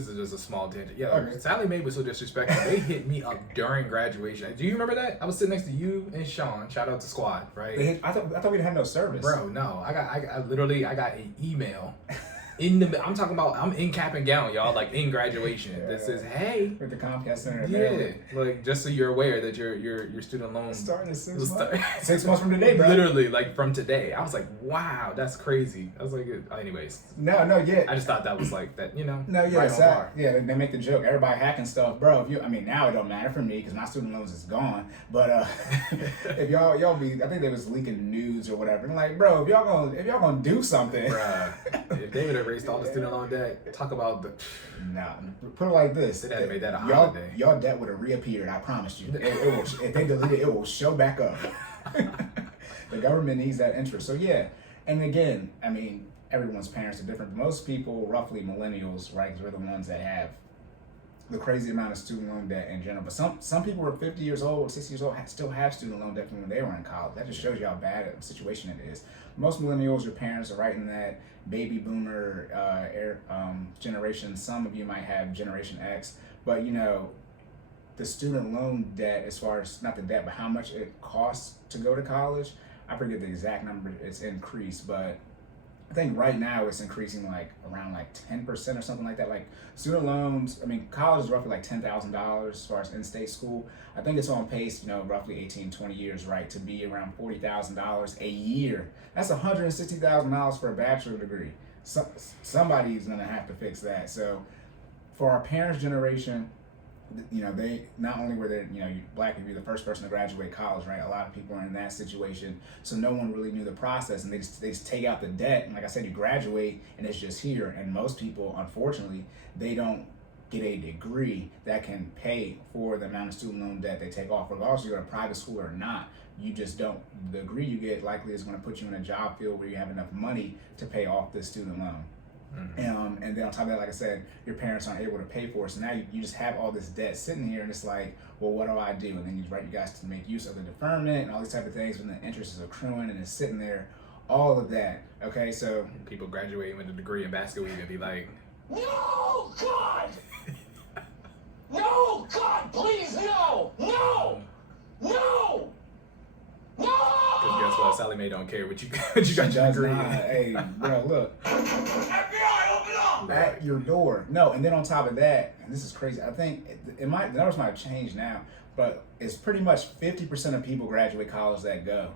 is just a small tangent. Yeah, Okay. Sally Mae was so disrespectful. They hit me up during graduation. Do you remember that? I was sitting next to you and Sean. Shout out to Squad, right? I thought we didn't have no service. Bro, no. I got an email I'm talking about, I'm in cap and gown, y'all, like in graduation. Yeah. That says, hey. With the Comcast Center in Yeah, Maryland. like just so you're aware that your student loan Starting in 6 was months. 6 months from today, bro. Literally, like from today. I was like, wow, that's crazy. I was like, anyways. No, yeah. I just thought that was like that, No, yeah, right on exactly. par. Yeah, they make the joke. Everybody hacking stuff, bro. Now it don't matter for me because my student loans is gone. But if y'all be, I think they was leaking news or whatever. And like, bro, if y'all gonna do something, Bruh, if they would erased all the student loan debt, talk about the. nah. Put it like this: They'd have to make that a y'all, holiday. y'all debt would have reappeared. I promise you. It will. If they delete it, it will show back up. The government needs that interest. So yeah. And again, I mean, everyone's parents are different, but most people, roughly millennials, right, because we're the ones that have the crazy amount of student loan debt in general. But some people are 50 years old, 60 years old, still have student loan debt from when they were in college. That just shows you how bad a situation it is. Most millennials, your parents are right in that baby boomer generation. Some of you might have Generation X, but you know, the student loan debt, as far as not the debt, but how much it costs to go to college, I forget the exact number. It's increased, but I think right now it's increasing like around like 10% or something like that. Like student loans, I mean, college is roughly like $10,000 as far as in-state school. I think it's on pace, you know, roughly 18, 20 years, right, to be around $40,000 a year. That's $160,000 for a bachelor degree. Somebody's gonna have to fix that. So for our parents' generation, you know, they not only were they, you know, Black would be the first person to graduate college, right? A lot of people are in that situation, so no one really knew the process, and they just take out the debt, and like I said, you graduate and it's just here. And most people, unfortunately, they don't get a degree that can pay for the amount of student loan debt they take off, regardless if you go to private school or not. You just don't. The degree you get likely is going to put you in a job field where you have enough money to pay off this student loan. Mm-hmm. And then on top of that, like I said, your parents aren't able to pay for it. So now you just have all this debt sitting here, and it's like, well, what do I do? And then you write you guys to make use of the deferment and all these type of things when the interest is accruing and it's sitting there, all of that. Okay, so people graduating with a degree in basketball and be like, No, God! No, God, please, no! No! No! because guess No! what? Sally Mae don't care what you got your does degree. not. Hey, bro, look. FBI, open up! At your door. No, and then on top of that, and this is crazy, I think the numbers might have changed now, but it's pretty much 50% of people graduate college that go.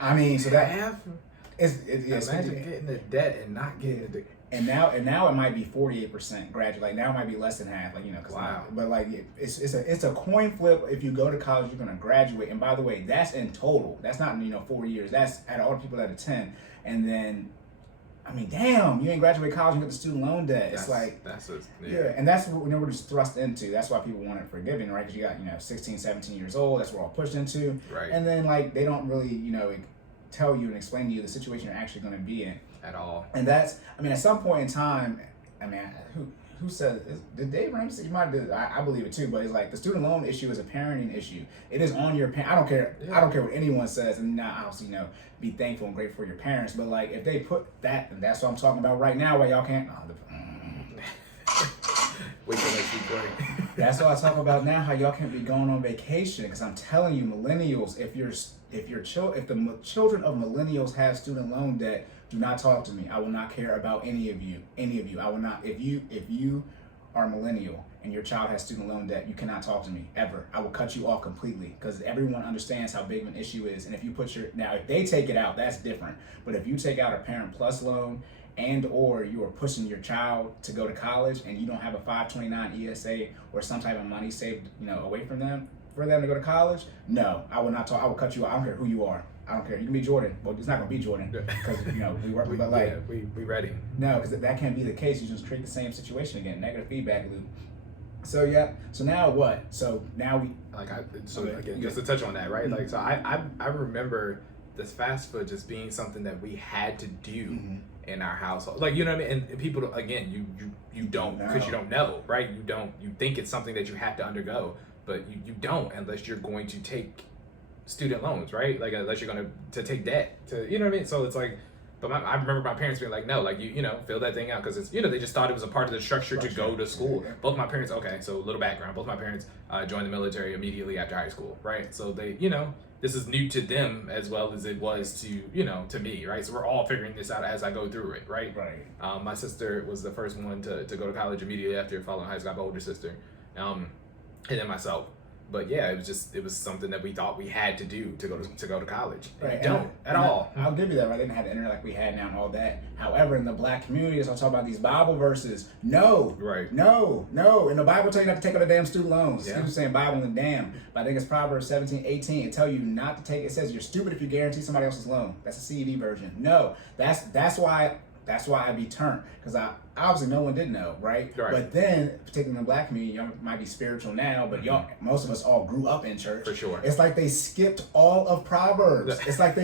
I mean, so that Half? it's Imagine getting the debt and not getting the degree. and now it might be 48% graduate. Like now it might be less than half. Like, you know, Wow. But like it's a coin flip. If you go to college, you're gonna graduate. And by the way, that's in total. That's not 4 years. That's at all the people that attend. And then, I mean, damn, you ain't graduate college and get the student loan debt. It's like yeah, and that's what we're just thrust into. That's why people want it forgiven, right? Because you got 16, 17 years old. That's what we're all pushed into. Right. And then like they don't really tell you and explain to you the situation you're actually going to be in At all. And that's, I mean, at some point in time, I mean, who said, did Dave Ramsey? You might have, I believe it too, but it's like the student loan issue is a parenting issue. It is on your parent. I don't care. Yeah. I don't care what anyone says, and now obviously be thankful and grateful for your parents. But like if they put that, and that's what I'm talking about right now, where y'all can't. Wait till next week break. That's what I talk about now. How y'all can't be going on vacation, because I'm telling you, millennials, if the children of millennials have student loan debt, do not talk to me. I will not care about any of you. I will not. If you are a millennial and your child has student loan debt, you cannot talk to me ever. I will cut you off completely, because everyone understands how big of an issue is. And if you if they take it out, that's different. But if you take out a Parent Plus loan and or you are pushing your child to go to college and you don't have a 529 ESA or some type of money saved, away from them for them to go to college, no, I will not talk. I will cut you off. I don't care who you are. I don't care. You can be Jordan. Well, it's not gonna be Jordan because we work. But like, we ready. No, because that can't be the case. You just create the same situation again. Negative feedback loop. So yeah. So now what? So now we just to touch on that, right? Like, so I remember this fast food just being something that we had to do in our household. Like, you know what I mean? And people, again, you don't, because you don't know, right? You think it's something that you have to undergo, but you don't unless you're going to take student loans, right? Like, unless you're going to take debt to, you know what I mean? So it's like, but I remember my parents being like, no, like, fill that thing out, because it's, they just thought it was a part of the structure to go to school. Yeah. Both my parents, okay, so a little background, both my parents joined the military immediately after high school, right? So they, this is new to them as well as it was to me, right? So we're all figuring this out as I go through it, right? Right. My sister was the first one to go to college immediately after following high school. I have an older sister, and then myself. But yeah, it was something that we thought we had to do to go to college. Right. Don't at all. I'll give you that. Right? They didn't have the internet like we had now and all that. However, in the Black community, as I talk about these Bible verses, no, right, no. In the Bible, tell you not to take out the damn student loans. Yeah. People saying Bible and damn, but I think it's Proverbs 17:18. It tell you not to take. It says you're stupid if you guarantee somebody else's loan. That's a CED version. No, that's why I'd be turned, because obviously no one did know, right? But then, particularly in the Black community, y'all might be spiritual now, but y'all, most of us all grew up in church. For sure. It's like they skipped all of Proverbs. It's like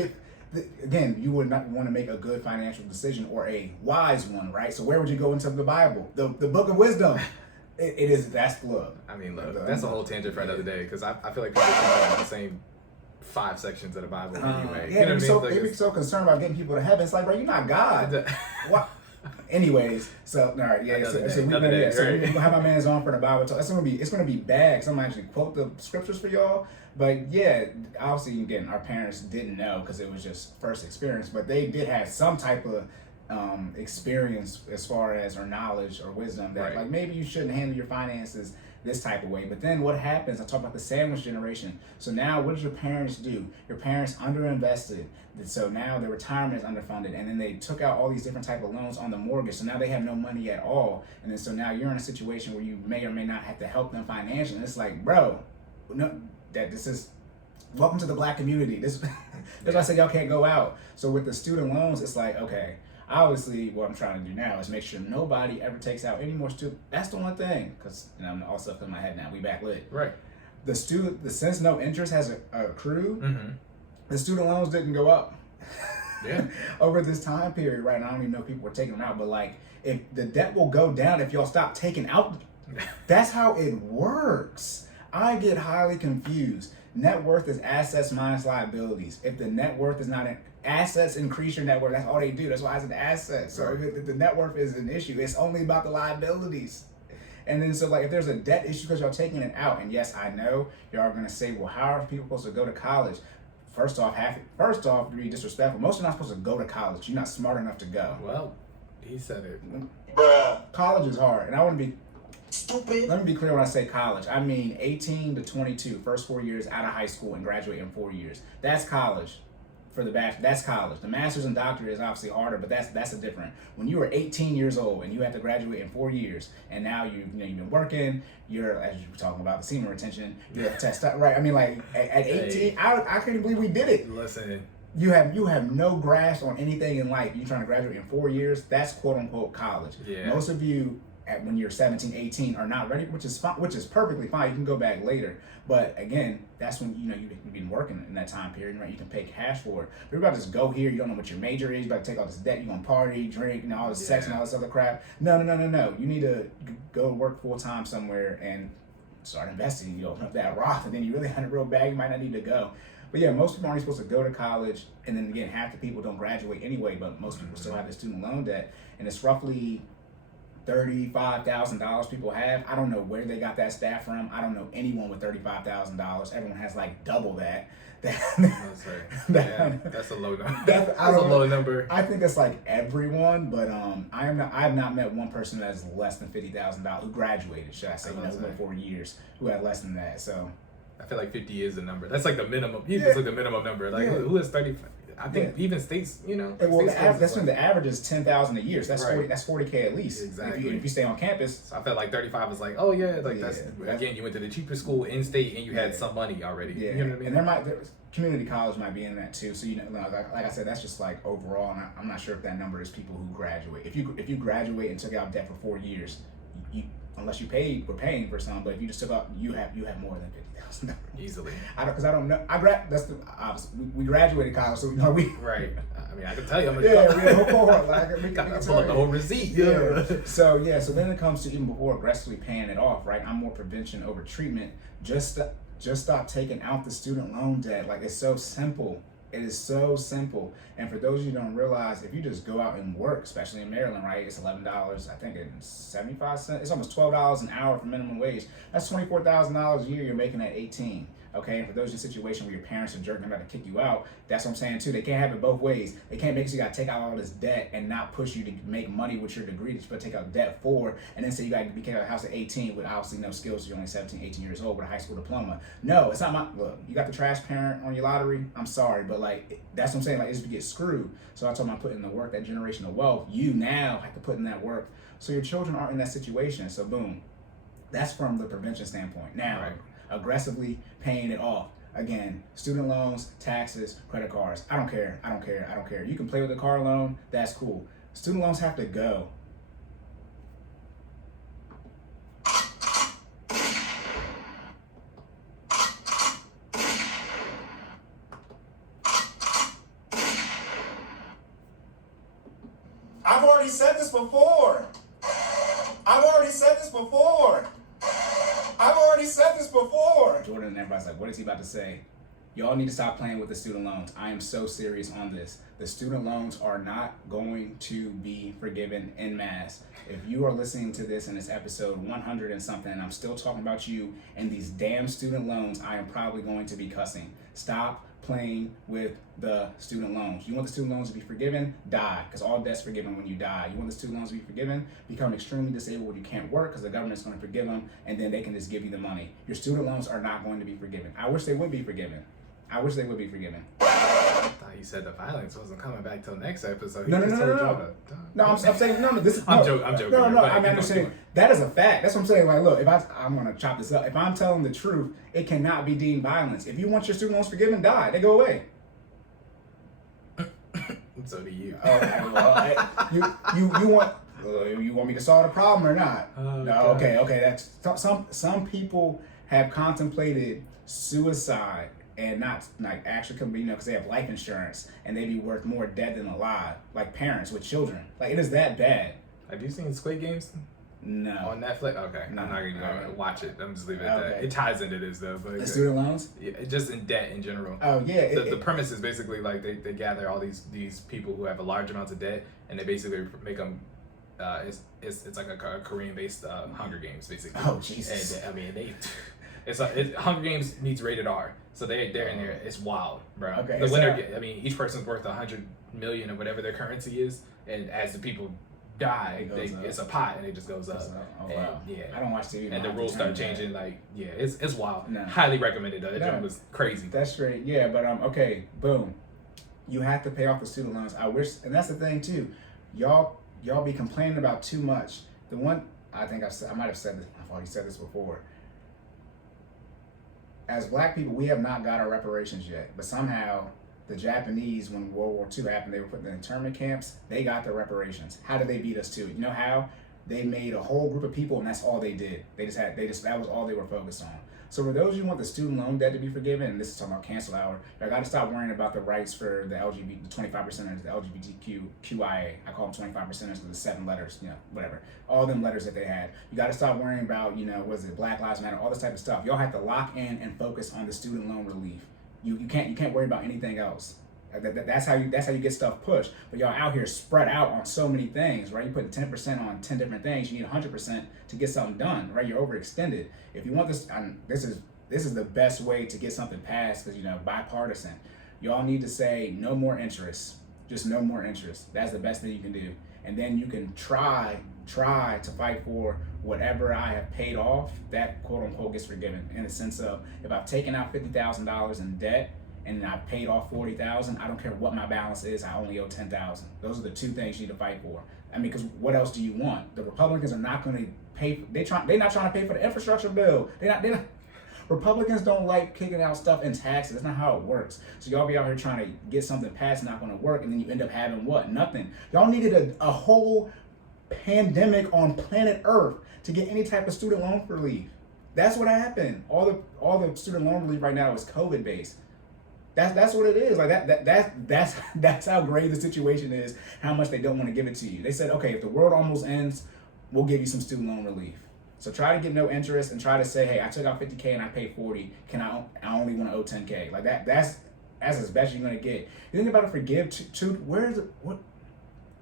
again, you would not want to make a good financial decision or a wise one, right? So where would you go into the Bible, the book of wisdom? That's look. I mean, look, that's a whole tangent for another day because I feel like people think the same 5 sections of the Bible anyway. Yeah, you know what I mean? They be so concerned about getting people to heaven. It's like, bro, you're not God. What? Anyways, so all right, yeah. So we're gonna have my man's on for the Bible talk. It's gonna be bad. Cause I'm gonna actually quote the scriptures for y'all. But yeah, obviously, again, our parents didn't know because it was just first experience. But they did have some type of experience as far as or knowledge or wisdom that like maybe you shouldn't handle your finances this type of way. But then what happens, I talk about the sandwich generation. So now what does your parents do? Your parents underinvested. So now their retirement is underfunded, and then they took out all these different type of loans on the mortgage. So now they have no money at all. And then so now you're in a situation where you may or may not have to help them financially. And it's like, bro, no, this is welcome to the Black community. That's why I said y'all can't go out. So with the student loans, it's like, okay, obviously, what I'm trying to do now is make sure nobody ever takes out any more student. That's the one thing, because I'm all stuff in my head now. We backlit. Right. Since no interest has accrued, the student loans didn't go up. Yeah. Over this time period, right now, I don't even know if people were taking them out, but like, if the debt will go down if y'all stop taking out. That's how it works. I get highly confused. Net worth is assets minus liabilities. If the net worth is not assets increase your net worth. That's all they do. That's why I said assets. So if the net worth is an issue, it's only about the liabilities. And then so like if there's a debt issue because y'all taking it out, and yes, I know y'all are gonna say, well, how are people supposed to go to college? First off, to be disrespectful, most are not supposed to go to college. You're not smart enough to go. Well, he said it. Bruh. College is hard, and I want to be Stupid. Let me be clear when I say college. I mean 18 to 22, first 4 years out of high school and graduate in 4 years. That's college. For the bachelor, that's college. The master's and doctorate is obviously harder, but that's a different. When you were 18 years old and you had to graduate in 4 years, and now you've been working, you're, as you were talking about, the semen retention, you're a test, right? I mean, like at 18, I can't believe we did it. Listen, you have no grasp on anything in life. You're trying to graduate in 4 years. That's quote unquote college. Yeah. Most of you, when you're 17, 18, are not ready, which is fine, which is perfectly fine. You can go back later. But again, that's when you've been working in that time period, right? You can pay cash for it. But you're about to just go here, you don't know what your major is, you're about to take all this debt, you're gonna party, drink, all this sex and all this other crap. No. You need to go work full time somewhere and start investing. You open up that Roth, and then you really have a real bag, you might not need to go. But yeah, most people aren't supposed to go to college, and then again, half the people don't graduate anyway, but most people still have the student loan debt, and it's roughly $35,000 people have. I don't know where they got that stat from. I don't know anyone with $35,000. Everyone has like double that. that's a low number. That's a low number. I think that's like everyone, but I've not met one person that has less than $50,000 who graduated, should I say, went 4 years, who had less than that. So I feel like 50 is the number. That's like the minimum. It's like the minimum number. Like who has 35? I think even states, well, that's when the average is $10,000 a year. So that's right. that's $40K at least. Exactly. If you stay on campus. So I felt like 35 was like, that's again, you went to the cheapest school in state and you had some money already. Yeah. You know what I mean? And community college might be in that too. So like I said, that's just like overall. And I'm not sure if that number is people who graduate. If you graduate and took out debt for 4 years, you unless you were paying for some, but if you just took out, you have more than $50,000 easily. Because I don't know. Obviously we graduated college, so we right. I mean, I can tell you how much. We got to pull up the whole receipt. Yeah. So then it comes to even before aggressively paying it off, right? I'm more prevention over treatment. Just stop taking out the student loan debt. Like, it's so simple. It is so simple. And for those of you who don't realize, if you just go out and work, especially in Maryland, right, it's $11, I think it's 75 cents. It's almost $12 an hour for minimum wage. That's $24,000 a year you're making at 18. Okay, and for those in a situation where your parents are jerking about to kick you out, that's what I'm saying too. They can't have it both ways. They can't make you got to take out all this debt and not push you to make money with your degree that you're supposed to take out debt for, and then say you got to be kicked out of the house at 18 with obviously no skills. You're only 17, 18 years old with a high school diploma. No, it's not my look. You got the trash parent on your lottery. I'm sorry, but like that's what I'm saying. Like, it's to get screwed. So I told them I put in the work, that generational wealth. You now have to put in that work, so your children aren't in that situation. So boom, that's from the prevention standpoint. Now, aggressively paying it off. Again, student loans, taxes, credit cards. I don't care. You can play with a car loan. That's cool. Student loans have to go. I've already said this before. I've already said this before. I've already said this before. Jordan and everybody's like, what is he about to say? Y'all need to stop playing with the student loans. I am so serious on this. The student loans are not going to be forgiven en masse. If you are listening to this in this episode 100 and something, and I'm still talking about you and these damn student loans, I am probably going to be cussing. Stop playing with the student loans. You want the student loans to be forgiven? Die, because all debt's forgiven when you die. You want the student loans to be forgiven? Become extremely disabled when you can't work, because the government's going to forgive them, and then they can just give you the money. Your student loans are not going to be forgiven. I wish they would be forgiven. I wish they would be forgiven. I thought you said the violence wasn't coming back till next episode. No, I'm saying no. This is I'm joking. No. I'm saying that is a fact. That's what I'm saying. Like, look, if I'm gonna chop this up. If I'm telling the truth, it cannot be deemed violence. If you want your student loans forgiven, die. They go away. So do you. You want you want me to solve the problem or not? Oh, no. God. Okay. That's some people have contemplated suicide. And not like actually, because they have life insurance and they be worth more dead than alive, like parents with children. Like, it is that bad. Have you seen Squid Games? No. On Netflix? Okay. No. I'm not gonna Right. watch it. I'm just leaving it at that. It ties into this though. But The student loans? Yeah, just in debt in general. Oh yeah. The premise is basically like they gather all these people who have a large amounts of debt, and they basically make them. It's like a Korean based Hunger Games basically. Oh Jesus. And I mean it's like Hunger Games meets rated R. So they're in there. It's wild, bro. Okay, the so- winner, each person's worth $100 million or whatever their currency is, and as the people die, it's a pot and it just goes up. Oh and, wow. yeah. I don't watch TV. And the rules start changing. Like, yeah, it's wild. No. Highly recommended though. That joint was crazy. That's straight. Yeah, but okay, boom. You have to pay off the student loans. I wish, and that's the thing too. Y'all be complaining about too much. The one I think I might have said this. I've already said this before. As Black people, we have not got our reparations yet, but somehow the Japanese, when World War II happened, they were put in the internment camps. They got their reparations. How did they beat us to it? You know how? They made a whole group of people, and that's all they did. That was all they were focused on. So for those of you who want the student loan debt to be forgiven, and this is talking about cancel hour, I got to stop worrying about the rights for the 25%ers, the LGBTQIA. I call them 25%ers because the 7 letters, whatever. All them letters that they had. You got to stop worrying about, Black Lives Matter, all this type of stuff. Y'all have to lock in and focus on the student loan relief. You can't worry about anything else. That's how you get stuff pushed. But y'all out here spread out on so many things, right? You put 10% on 10 different things. You need 100% to get something done, right? You're overextended. If you want this, this is the best way to get something passed because bipartisan. Y'all need to say no more interest, just no more interest. That's the best thing you can do, and then you can try to fight for whatever I have paid off. That quote unquote gets forgiven in the sense of if I've taken out $50,000 in debt. And I paid off $40,000. I don't care what my balance is. I only owe $10,000. Those are the 2 things you need to fight for. Because what else do you want? The Republicans are not going to pay. They're not trying to pay for the infrastructure bill. They're not. Republicans don't like kicking out stuff in taxes. That's not how it works. So y'all be out here trying to get something passed, not going to work, and then you end up having what? Nothing. Y'all needed a whole pandemic on planet Earth to get any type of student loan relief. That's what happened. All the student loan relief right now is COVID based. That's what it is. Like that's how grave the situation is, how much they don't want to give it to you. They said, okay, if the world almost ends, we'll give you some student loan relief. So try to get no interest and try to say, hey, I took out $50K and I paid $40. I only want to owe $10K. Like that's as best you're gonna get. You think about it, forgive where is it? What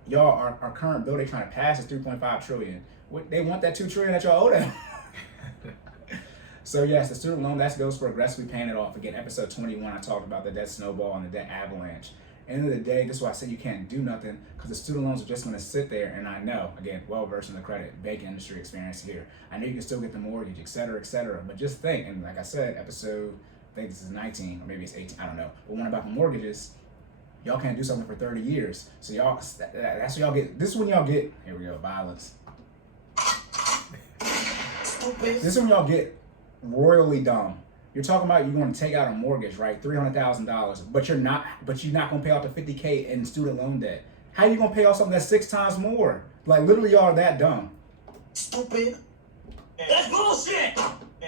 y'all our current bill they trying to pass is $3.5 trillion. What they want that $2 trillion that y'all owe them. So yes, the student loan, that goes for aggressively paying it off. Again, episode 21, I talked about the debt snowball and the debt avalanche. End of the day, this is why I say you can't do nothing, because the student loans are just going to sit there. And I know, again, well-versed in the credit, banking industry experience here. I know you can still get the mortgage, et cetera, but just think, and like I said, episode, I think this is 19, or maybe it's 18, I don't know. But one about the mortgages, y'all can't do something for 30 years. So y'all, that's what y'all get. This is when y'all get, here we go, violence. This is when y'all get royally dumb. You're talking about you're going to take out a mortgage, right? $300,000, but you're not going to pay off the $50K in student loan debt. How are you going to pay off something that's 6 times more? Like literally, y'all are that dumb. Stupid. That's bullshit.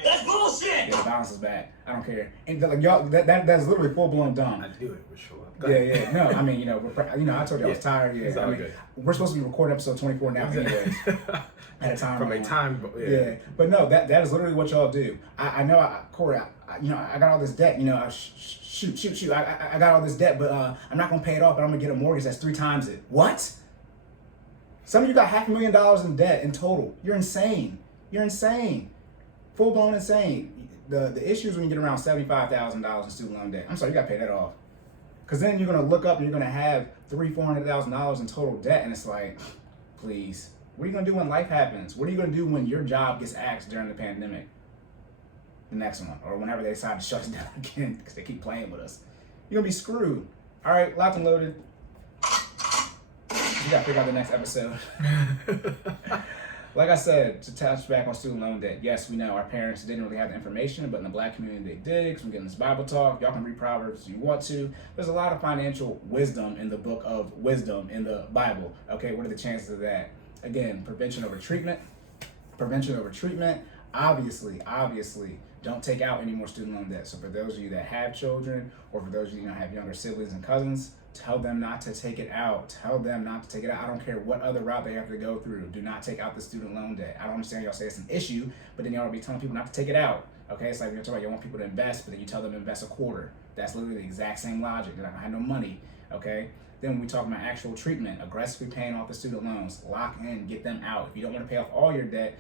That's bullshit. Yeah, the balance is bad. I don't care. And like y'all, that's literally full blown dumb. I do it with show up. Go Yeah, ahead. yeah. No, I mean, you know, I told you I was tired. Yeah, It's all I mean, good. we're supposed to be recording episode 24 now, anyways. At a time. From a time. Yeah, but no, that is literally what y'all do. I know, Corey. I got all this debt. You know, shoot. I got all this debt, but I'm not gonna pay it off. But I'm gonna get a mortgage that's 3 times it. What? Some of you got $500,000 in debt in total. You're insane. You're insane. Full blown insane. The issue is when you get around $75,000 in student loan debt. I'm sorry, you gotta pay that off. Cause then you're gonna look up and you're gonna have $400,000 in total debt, and it's like, please. What are you gonna do when life happens? What are you gonna do when your job gets axed during the pandemic? The next one, or whenever they decide to shut us down again, because they keep playing with us. You're gonna be screwed. All right, locked and loaded. You gotta figure out the next episode. Like I said, to touch back on student loan debt, yes, we know our parents didn't really have the information, but in the black community they did, because we're getting this Bible talk. Y'all can read Proverbs if you want to. There's a lot of financial wisdom in the book of wisdom in the Bible. Okay, what are the chances of that? Again, prevention over treatment. Prevention over treatment. Obviously, don't take out any more student loan debt. So for those of you that have children, or for those of you that have younger siblings and cousins, tell them not to take it out. Tell them not to take it out. I don't care what other route they have to go through. Do not take out the student loan debt. I don't understand y'all say it's an issue, but then y'all be telling people not to take it out. Okay, it's like you're talking about you want people to invest, but then you tell them to invest a quarter. That's literally the exact same logic. They're not gonna have no money. Okay. Then when we talk about actual treatment, aggressively paying off the student loans, lock in, get them out. If you don't want to pay off all your debt,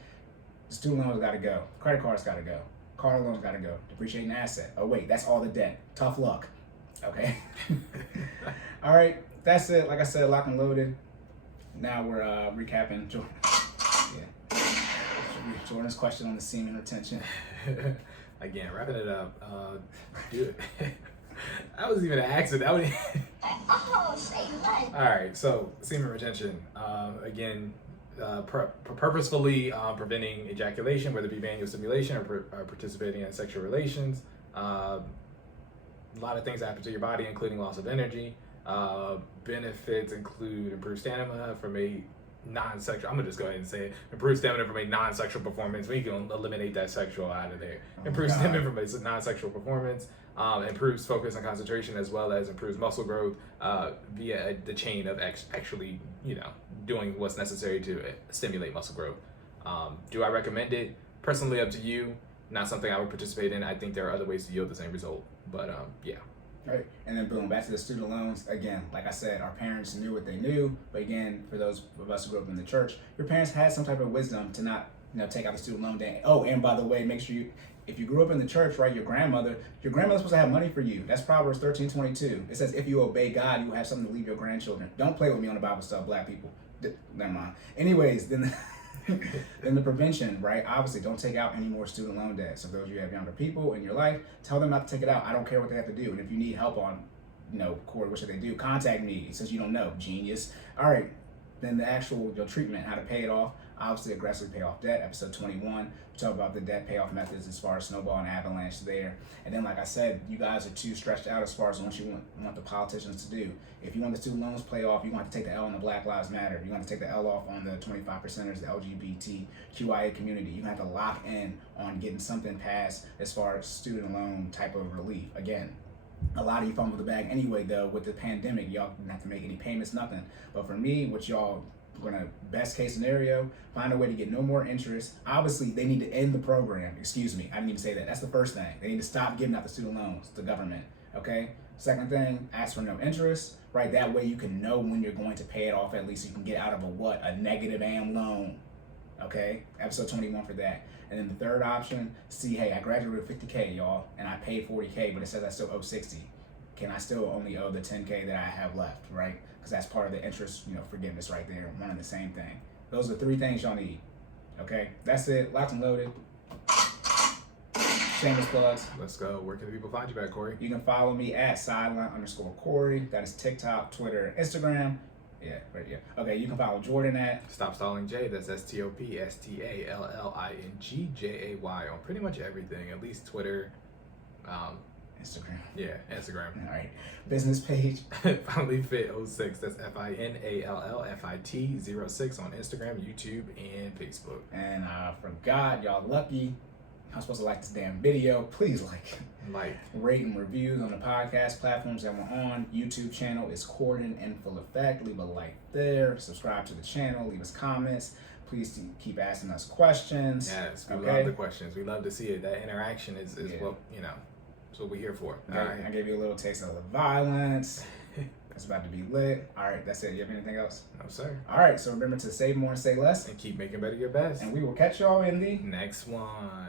the student loans got to go. Credit cards got to go. Car loans got to go. Depreciating asset. Oh wait, that's all the debt. Tough luck. Okay. All right, that's it. Like I said, locked and loaded. Now we're recapping Jordan's question on the semen retention. Again, wrapping it up. Dude, that was even an accident. All right, so semen retention. Again, purposefully preventing ejaculation, whether it be manual stimulation or participating in sexual relations. A lot of things happen to your body, including loss of energy. Benefits include improved stamina from a non-sexual, I'm gonna just go ahead and say it, improved stamina from a non-sexual performance. We can eliminate that sexual out of there. Improved stamina from a non-sexual performance, improves focus and concentration, as well as improves muscle growth via the chain of actually, doing what's necessary to stimulate muscle growth. Do I recommend it? Personally, up to you. Not something I would participate in. I think there are other ways to yield the same result, but yeah. Right, and then boom, back to the student loans. Again, like I said, our parents knew what they knew, but again, for those of us who grew up in the church, your parents had some type of wisdom to not, take out the student loan debt. Oh, and by the way, make sure if you grew up in the church, right, your grandmother's supposed to have money for you. That's Proverbs 13:22. It says, if you obey God, you will have something to leave your grandchildren. Don't play with me on the Bible stuff, black people. Never mind. Anyways, then the prevention, right? Obviously, don't take out any more student loan debt. So those of you who have younger people in your life, tell them not to take it out. I don't care what they have to do. And if you need help on, Corey, what should they do? Contact me, since you don't know, genius. All right, then the actual treatment, how to pay it off. Obviously, aggressively pay off debt, episode 21. We talk about the debt payoff methods as far as snowball and avalanche there. And then, like I said, you guys are too stretched out as far as what you want the politicians to do. If you want the student loans play off, you're going to have to take the L on the Black Lives Matter. You're going to take the L off on the 25%ers, the LGBTQIA community. You're going to have to lock in on getting something passed as far as student loan type of relief. Again, a lot of you fumble the bag anyway, though. With the pandemic, y'all didn't have to make any payments, nothing. But for me, what y'all gonna, best case scenario, find a way to get no more interest. Obviously, they need to end the program. Excuse me, I didn't even say that. That's the first thing. They need to stop giving out the student loans to government. Okay. Second thing, ask for no interest. Right. That way you can know when you're going to pay it off. At least you can get out of a negative AM loan. Okay. Episode 21 for that. And then the third option, see, hey, I graduated with $50K, y'all, and I paid $40K, but it says I still owe $60. Can I still only owe the $10K that I have left, right? Because that's part of the interest, forgiveness right there, one and the same thing. Those are 3 things y'all need, okay? That's it, locked and loaded. Shameless plugs. Let's go. Where can the people find you at, Corey? You can follow me at sideline_Cory. That is TikTok, Twitter, Instagram. Yeah, right here. Okay, you can follow Jordan at Stop Stalling J. That's STOPSTALLINGJAY on pretty much everything, at least Twitter. Instagram. Yeah, Instagram. All right. Business page. FinallyFit06. That's FINALLFIT06 on Instagram, YouTube, and Facebook. And I forgot, y'all lucky. I'm supposed to like this damn video. Please like, Like, rate and reviews on the podcast platforms that we're on. YouTube channel is Cordan in full effect. Leave a like there. Subscribe to the channel. Leave us comments. Please keep asking us questions. yes, we Okay? love the questions. We love to see it. That interaction is Yeah. what, you know, it's what we're here for. Okay, All right. I gave you a little taste of the violence. It's about to be lit. All right, that's it. You have anything else? No, sir. All right, so remember to say more and say less. And keep making better your best. And we will catch y'all in the Next one.